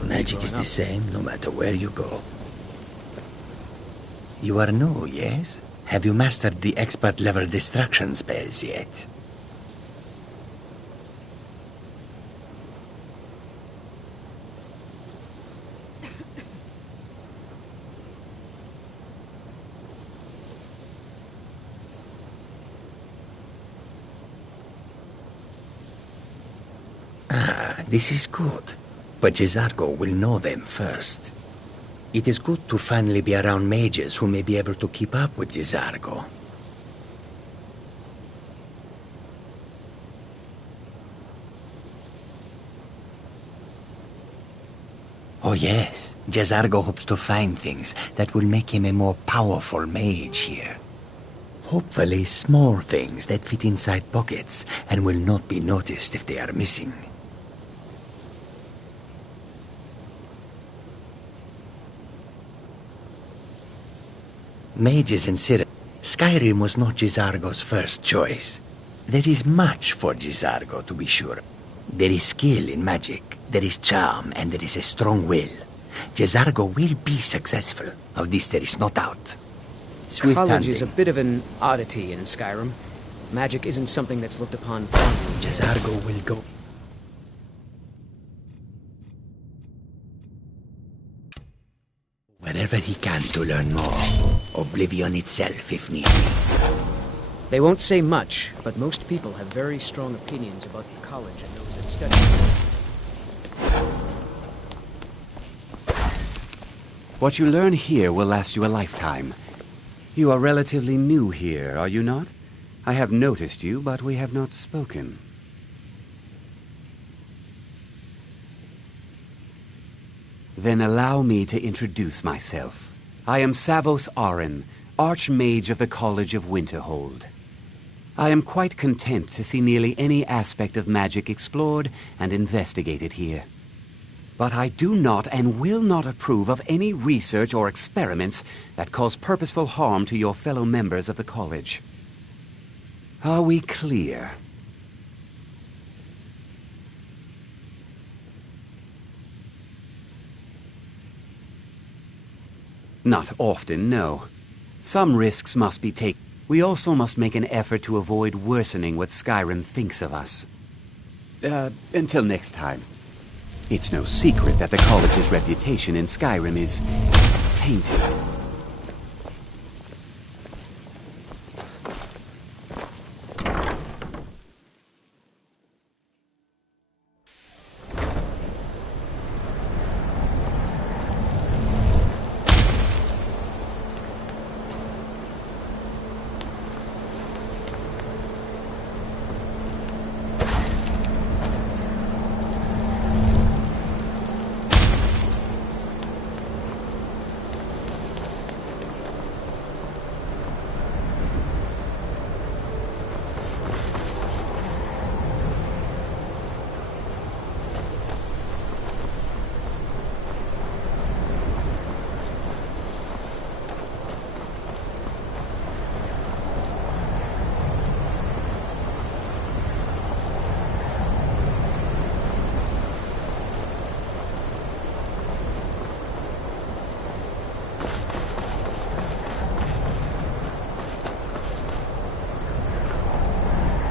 Magic is the same no matter where you go. You are new, yes? Have you mastered the expert-level distraction spells yet? This is good, but Jizargo will know them first. It is good to finally be around mages who may be able to keep up with Jizargo. Oh yes, Jizargo hopes to find things that will make him a more powerful mage here. Hopefully small things that fit inside pockets and will not be noticed if they are missing. Mages and Skyrim was not Jizargo's first choice. There is much for Jizargo, to be sure. There is skill in magic, there is charm, and there is a strong will. Jizargo will be successful. Of this there is no doubt. Swift College is a hunting. bit of an oddity in Skyrim. Magic isn't something that's looked upon fondly. Jizargo will go. Wherever he can to learn more. Oblivion itself, if need be. They won't say much, but most people have very strong opinions about the college and those that study. What you learn here will last you a lifetime. You are relatively new here, are you not? I have noticed you, but we have not spoken. Then allow me to introduce myself. I am Savos Arin, Archmage of the College of Winterhold. I am quite content to see nearly any aspect of magic explored and investigated here. But I do not and will not approve of any research or experiments that cause purposeful harm to your fellow members of the college. Are we clear? Not often, no. Some risks must be taken. We also must make an effort to avoid worsening what Skyrim thinks of us. Until next time. It's no secret that the college's reputation in Skyrim is tainted.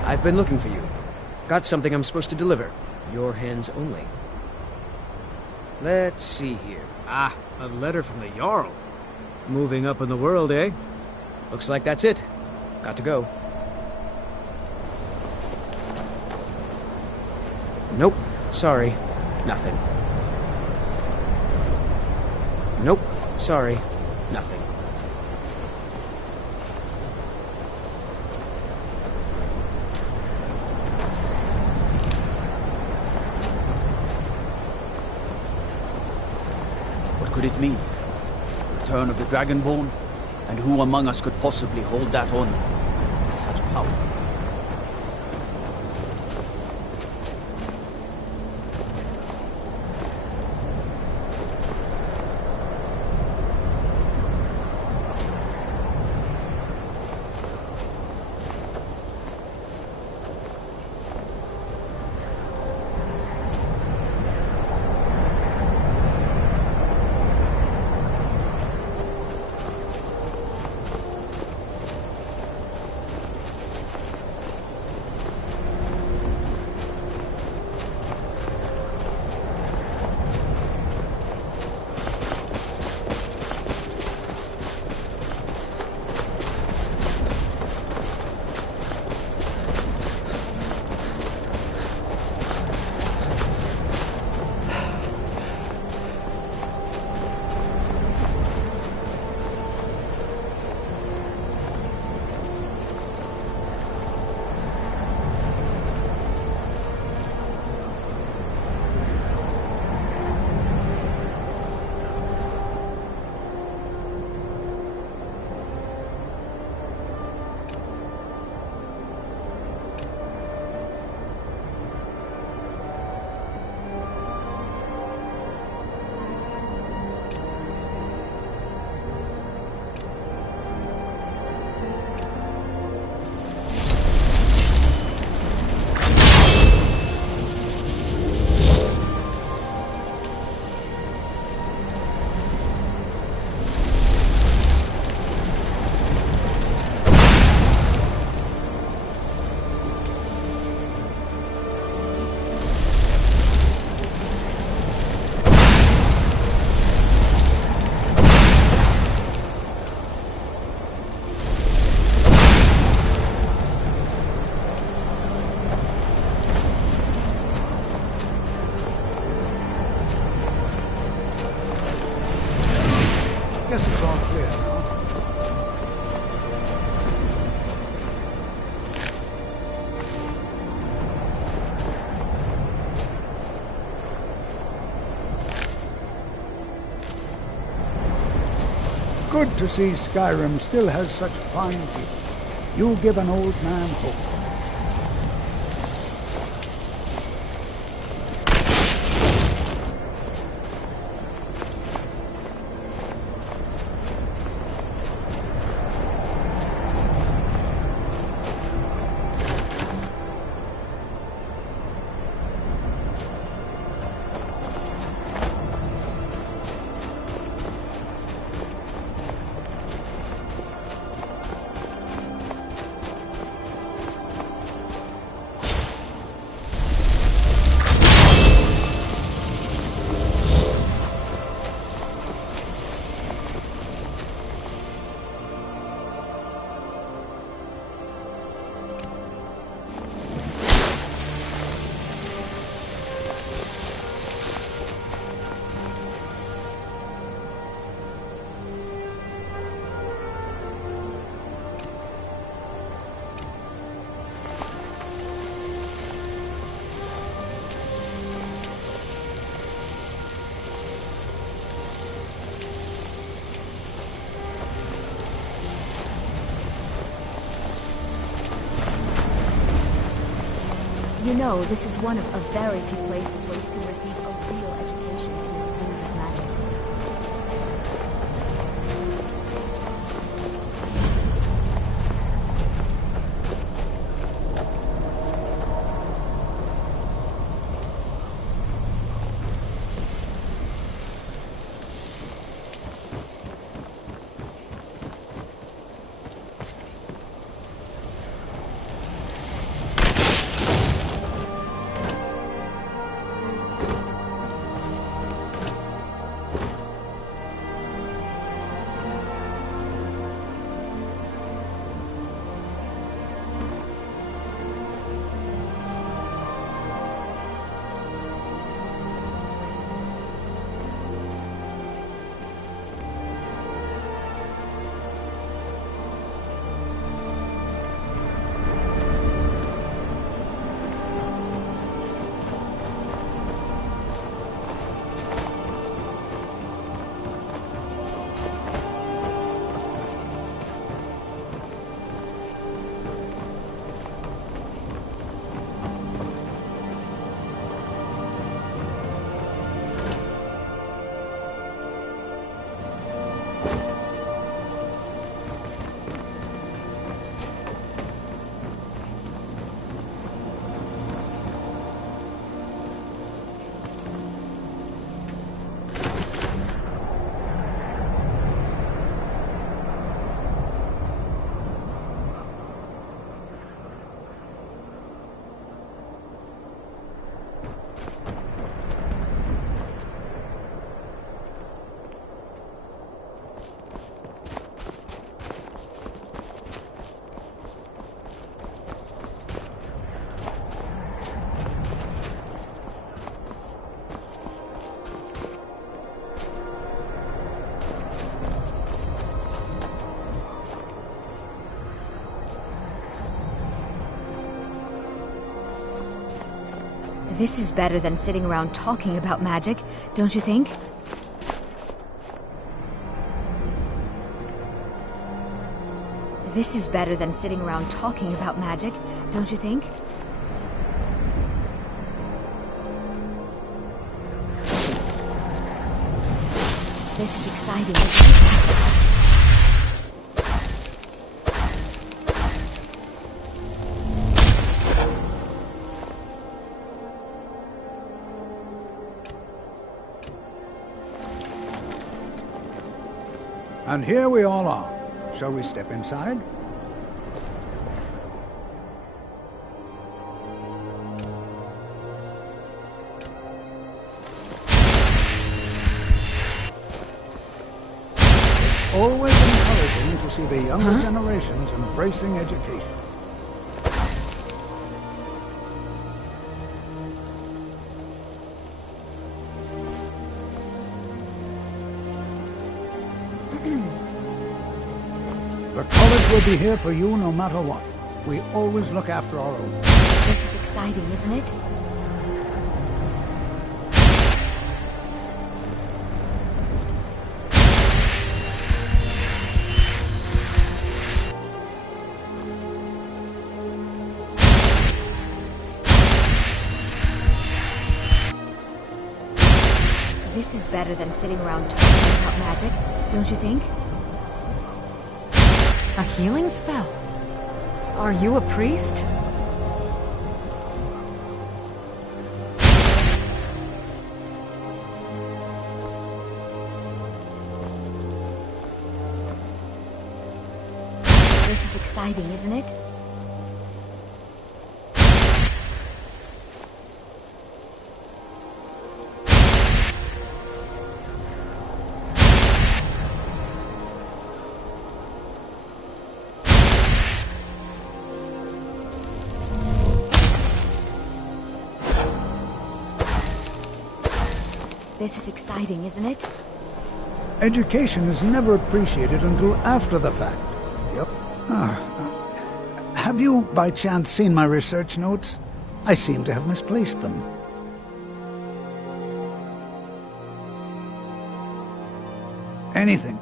I've been looking for you. Got something I'm supposed to deliver. Your hands only. Let's see here. Ah, a letter from the Jarl. Moving up in the world, eh? Looks like that's it. Got to go. Nope. Sorry. Nothing. Nope. Sorry. Nothing. What could it mean? Return of the Dragonborn? And who among us could possibly hold that on with such power? guess it's all clear now. Good to see Skyrim still has such fine people. You give an old man hope. You know, this is one of a very few places where you can receive a real education in the schools of magic. This is better than sitting around talking about magic, don't you think? This is better than sitting around talking about magic, don't you think? This is exciting, isn't it? And here we all are. Shall we step inside? Always encouraging to see the younger generations embracing education. The college will be here for you no matter what. We always look after our own. This is exciting, isn't it? This is better than sitting around talking about magic, don't you think? A healing spell? Are you a priest? This is exciting, isn't it? This is exciting, isn't it? Education is never appreciated until after the fact. Yep. Have you, by chance, seen my research notes? I seem to have misplaced them. Anything.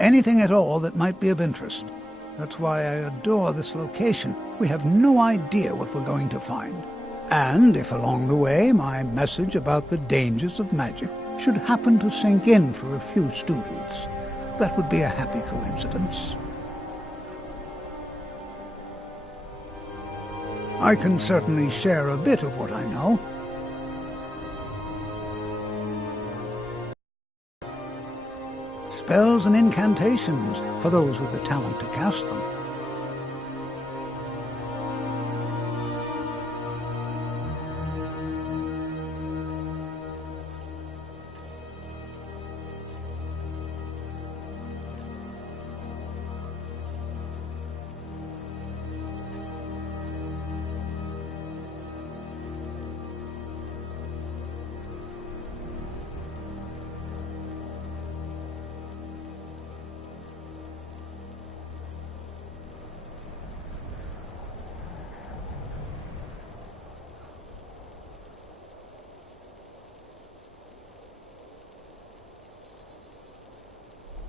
Anything at all that might be of interest. That's why I adore this location. We have no idea what we're going to find. And if along the way my message about the dangers of magic should happen to sink in for a few students, that would be a happy coincidence. I can certainly share a bit of what I know. Spells and incantations for those with the talent to cast them.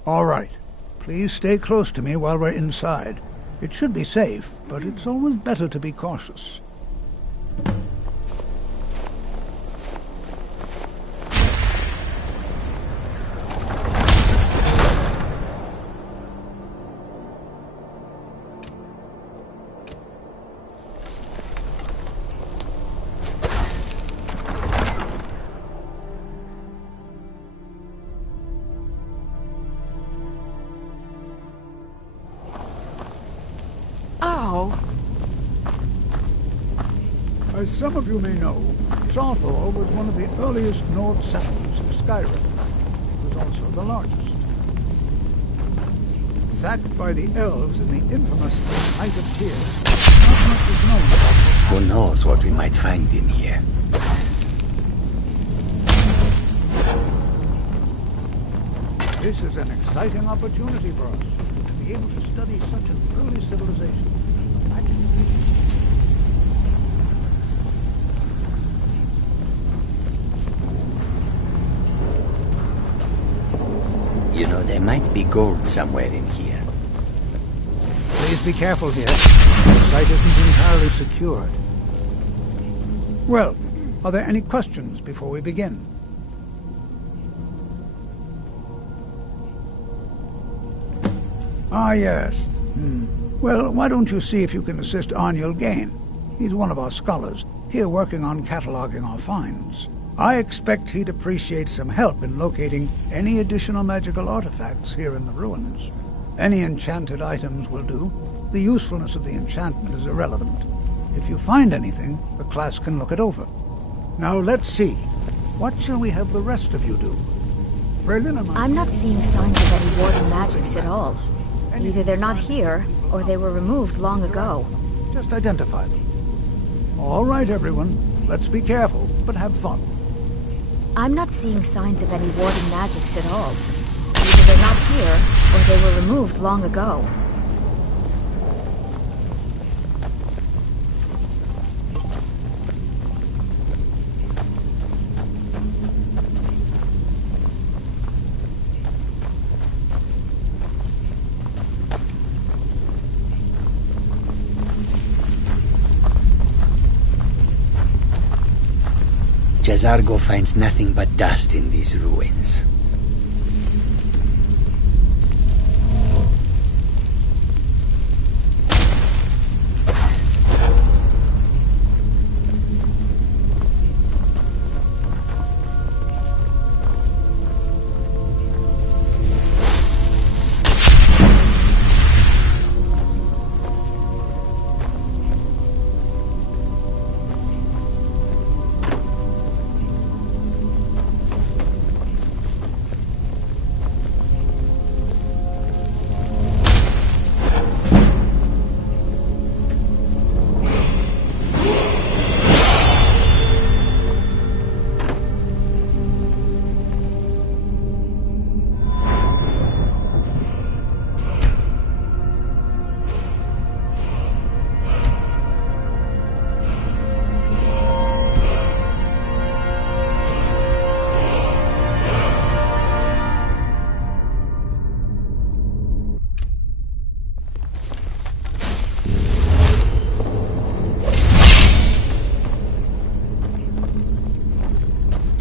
All right. Please stay close to me while we're inside. It should be safe, but it's always better to be cautious. As some of you may know, Sawthor was one of the earliest Nord settlers of Skyrim. It was also the largest. Sacked by the elves in the infamous Night of Tears, not much is known about it. Who knows what we might find in here? This is an exciting opportunity for us to be able to study such an early civilization. You know, there might be gold somewhere in here. Please be careful here. The site isn't entirely secured. Well, are there any questions before we begin? Ah, yes. Well, why don't you see if you can assist Arniel Gain? He's one of our scholars, here working on cataloging our finds. I expect he'd appreciate some help in locating any additional magical artifacts here in the ruins. Any enchanted items will do. The usefulness of the enchantment is irrelevant. If you find anything, the class can look it over. Now let's see. What shall we have the rest of you do? I'm not seeing signs of any warding magics at all. Either they're not here, or they were removed long ago. Just identify them. All right, everyone. Let's be careful, but have fun. I'm not seeing signs of any warding magics at all. Either Either they're not here, or they were removed long ago. Jazargo finds nothing but dust in these ruins.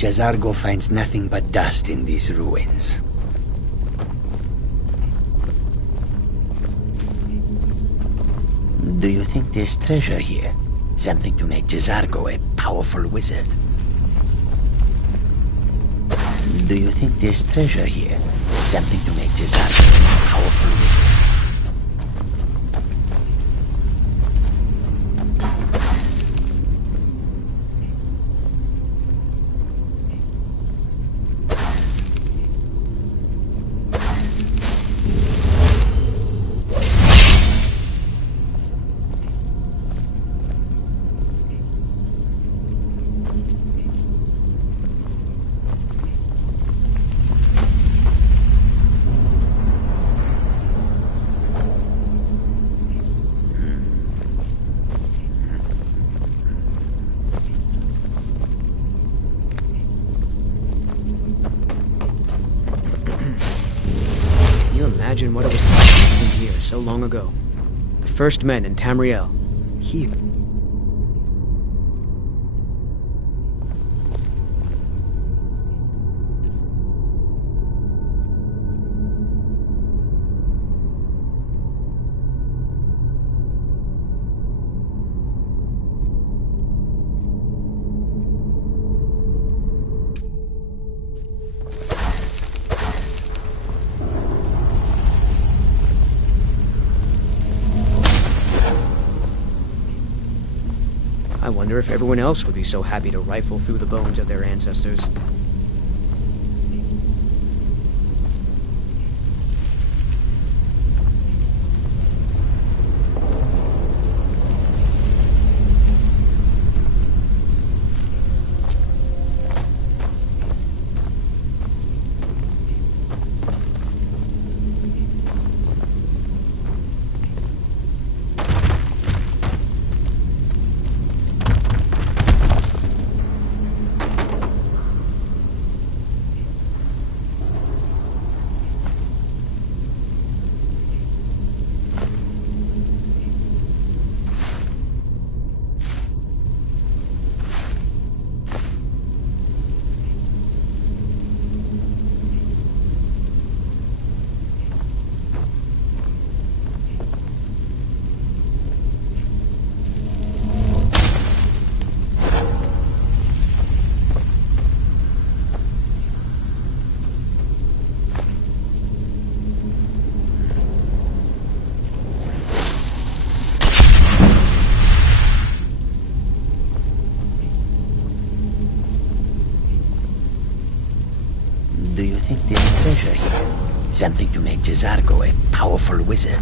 Jazargo finds nothing but dust in these ruins. Do you think there's treasure here? Something to make Jazargo a powerful wizard? Do you think there's treasure here? Something to make Jazargo a powerful wizard? Imagine what it was like in here so long ago. The first men in Tamriel. Here. I wonder if everyone else would be so happy to rifle through the bones of their ancestors. Do you think there's treasure here? Something to make Jazargo a powerful wizard?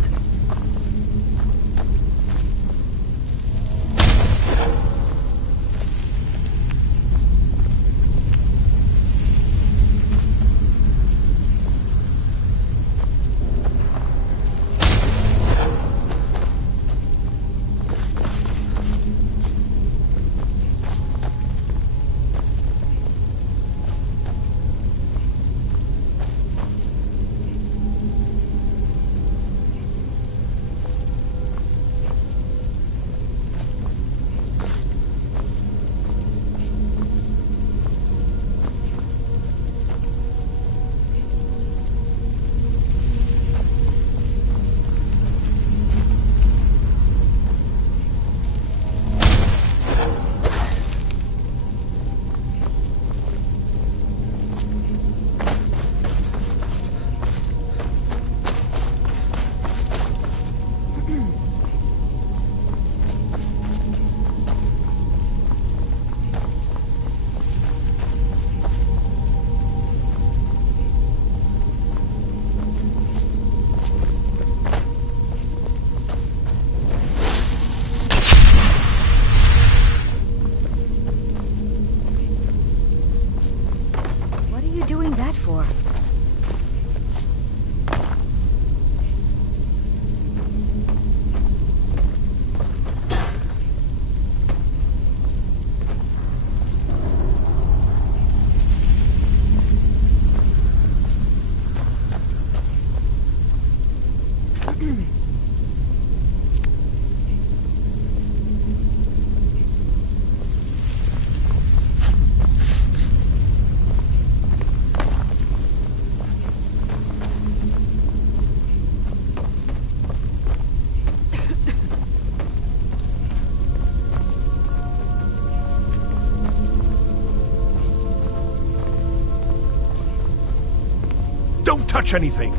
Don't touch anything!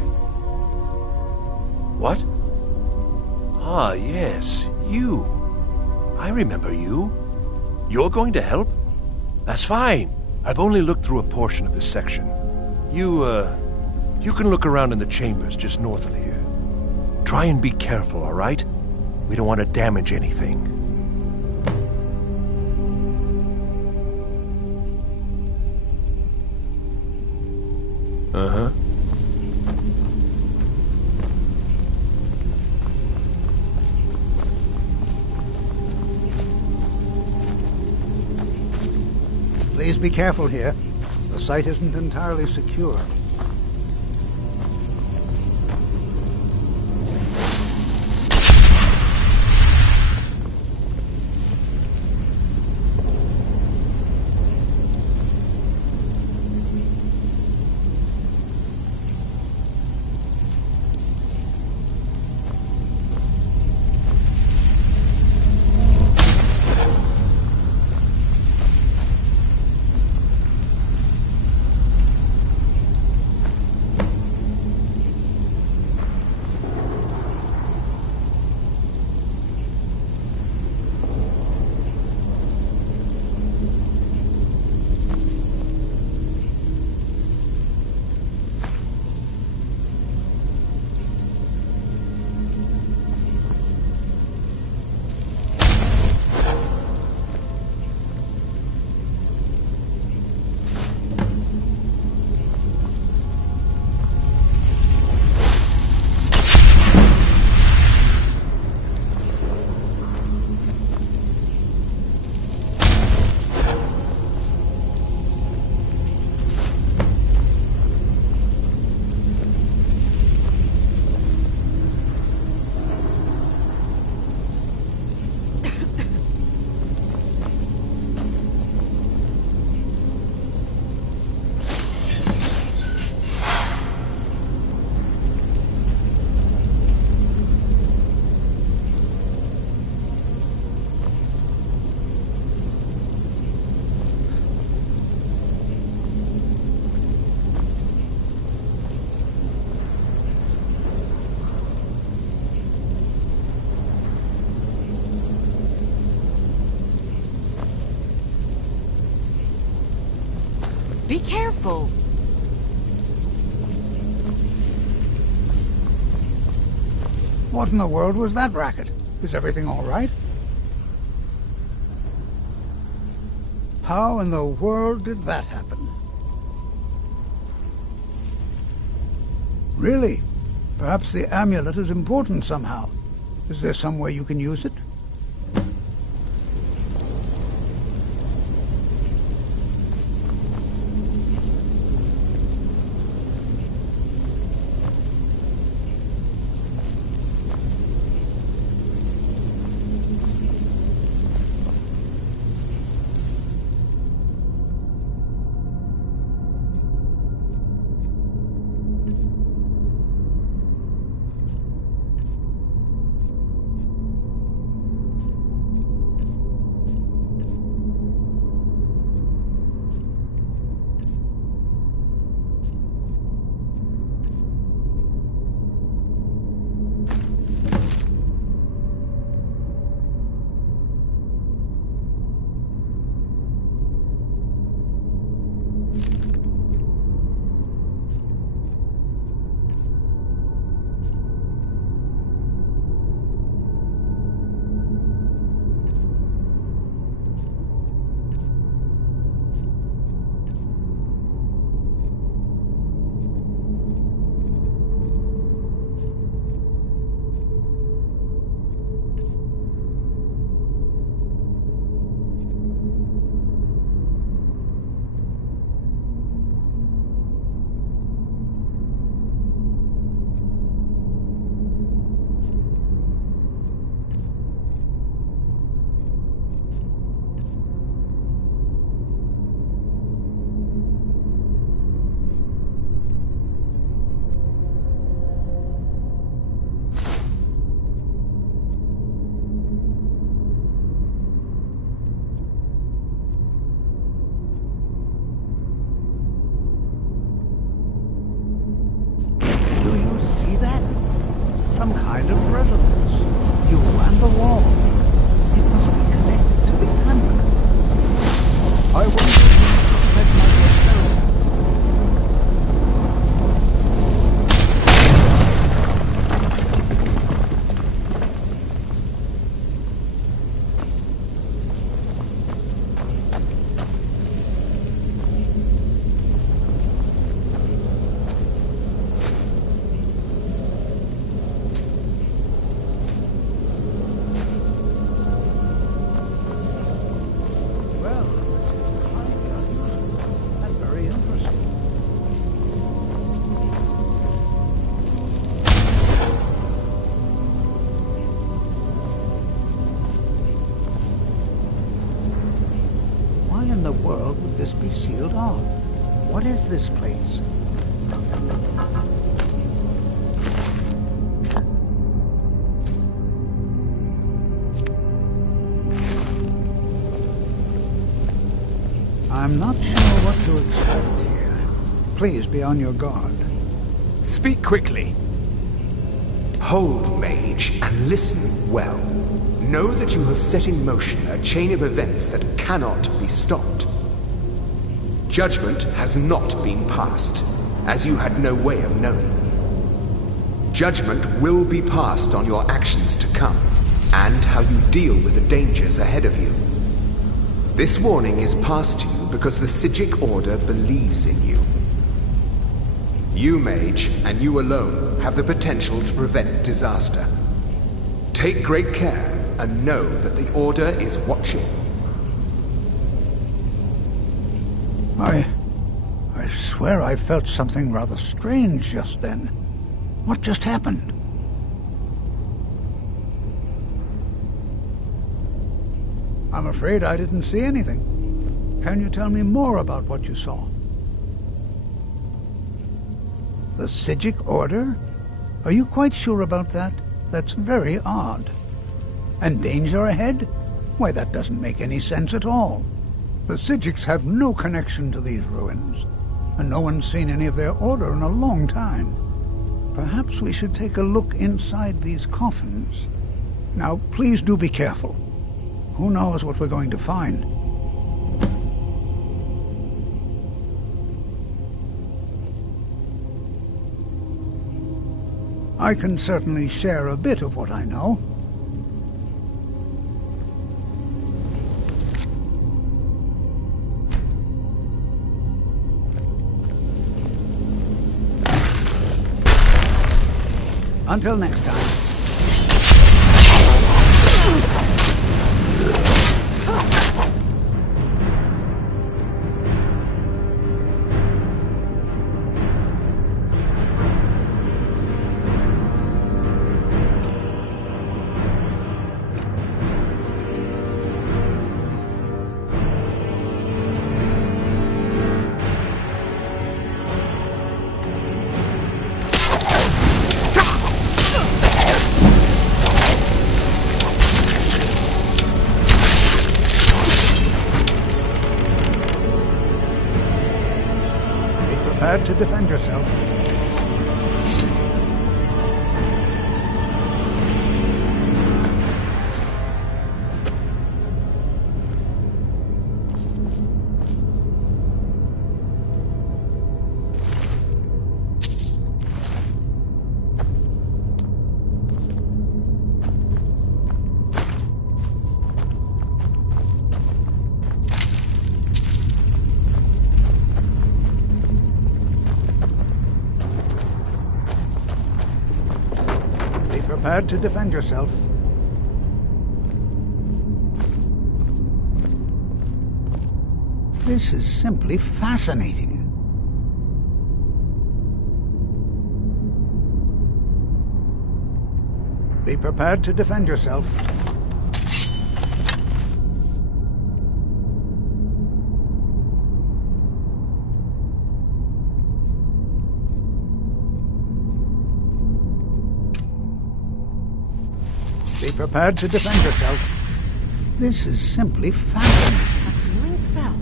What? Ah, yes, you. I remember you. You're going to help? That's fine. I've only looked through a portion of this section. You can look around in the chambers just north of here. Try and be careful, all right? We don't want to damage anything. Uh-huh. Please be careful here. The site isn't entirely secure. Be careful. What in the world was that racket? Is everything all right? How in the world did that happen? Really? Perhaps the amulet is important somehow. Is there some way you can use it? Some kind of resonance. You and the wall. It must be connected to the camera. I wonder if you might yourself. Be sealed off. What is this place? I'm not sure what to expect here. Please be on your guard. Speak quickly. Hold, mage, and listen well. Know that you have set in motion a chain of events that cannot be stopped. Judgment has not been passed, as you had no way of knowing. Judgment will be passed on your actions to come, and how you deal with the dangers ahead of you. This warning is passed to you because the Psijic Order believes in you. You, mage, and you alone, have the potential to prevent disaster. Take great care, and know that the Order is watching. I swear I felt something rather strange just then. What just happened? I'm afraid I didn't see anything. Can you tell me more about what you saw? The Psijic Order? Are you quite sure about that? That's very odd. And danger ahead? Why, that doesn't make any sense at all. The Psijics have no connection to these ruins, and no one's seen any of their order in a long time. Perhaps we should take a look inside these coffins. Now, please do be careful. Who knows what we're going to find? I can certainly share a bit of what I know. Until next time. Prepare to defend yourself. Prepared to defend yourself. This is simply fascinating. Be prepared to defend yourself. Be prepared to defend yourself. This is simply fascinating. A healing spell?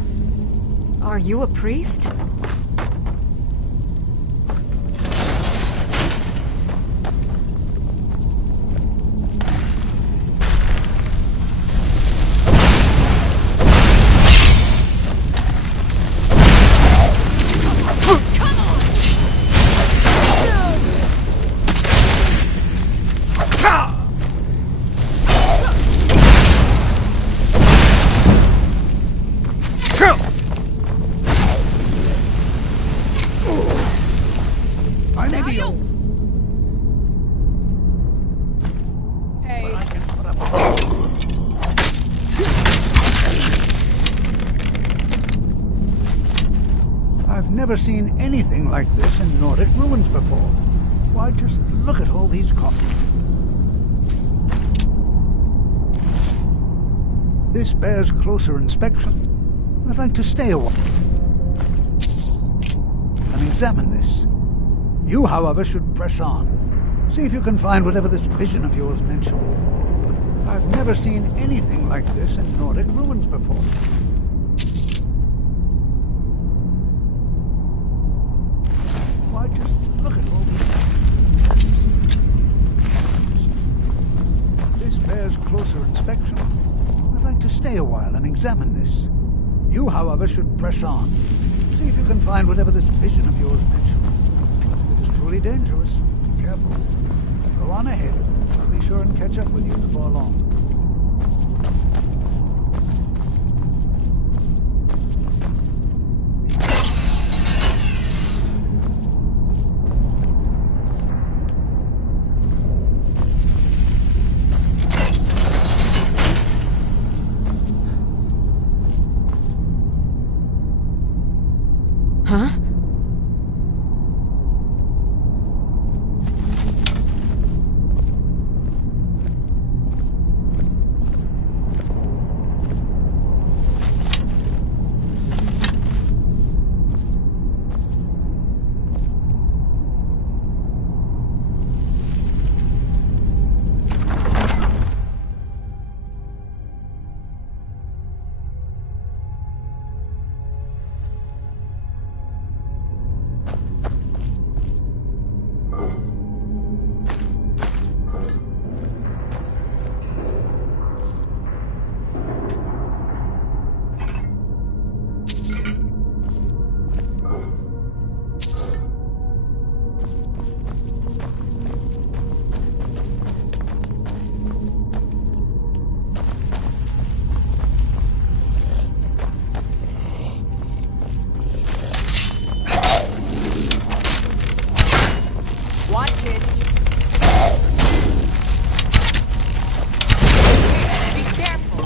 Are you a priest? I may be old. Hey. But I can put up I've never seen anything like this in Nordic ruins before. Why, just look at all these copies. This bears closer inspection. I'd like to stay a while and examine this. You, however, should press on. See if you can find whatever this vision of yours mentioned. I've never seen anything like this in Nordic ruins before. Why, just look at all these. This bears closer inspection. I'd like to stay a while and examine this. You, however, should press on. See if you can find whatever this vision of yours mentioned. If it's truly dangerous, be careful. Go on ahead. I'll be sure and catch up with you before long. Huh? Watch it. Be careful.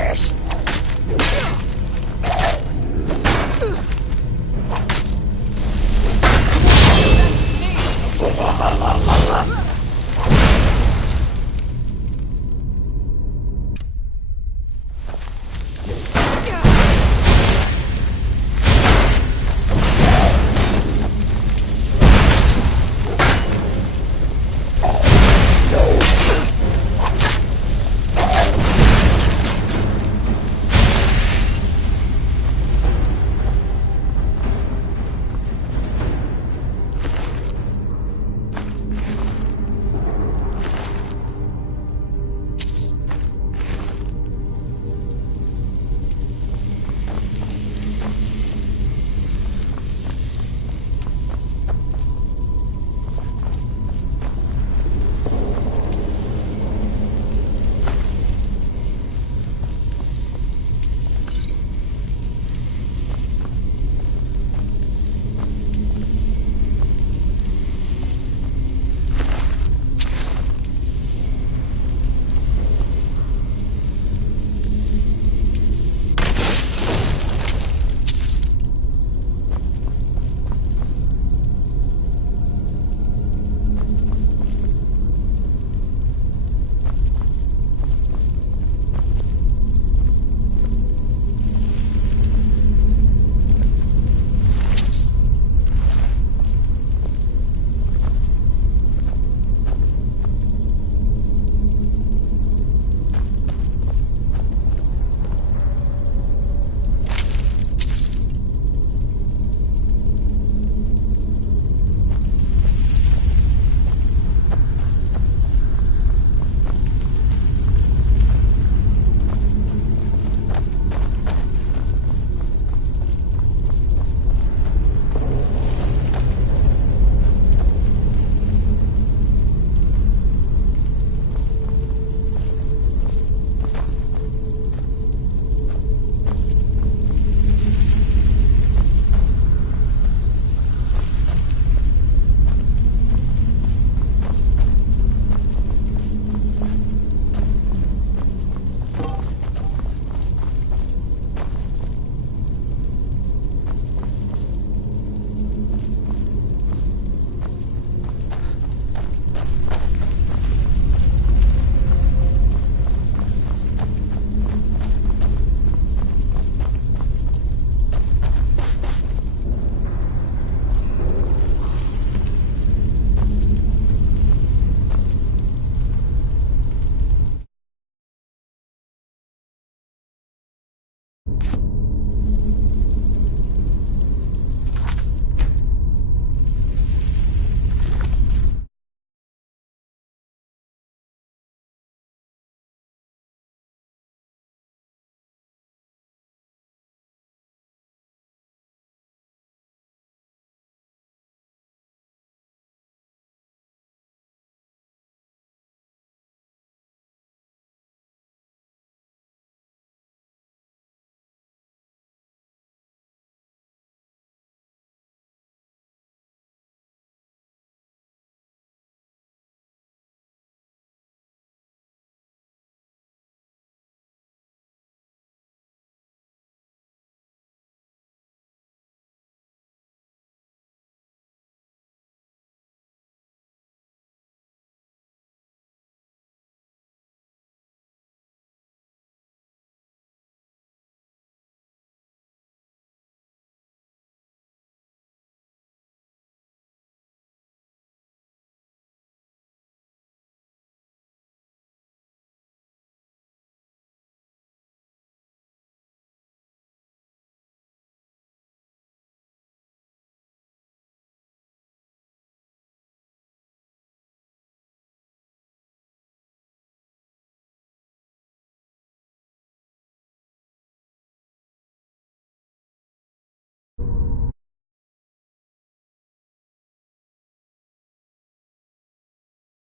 this.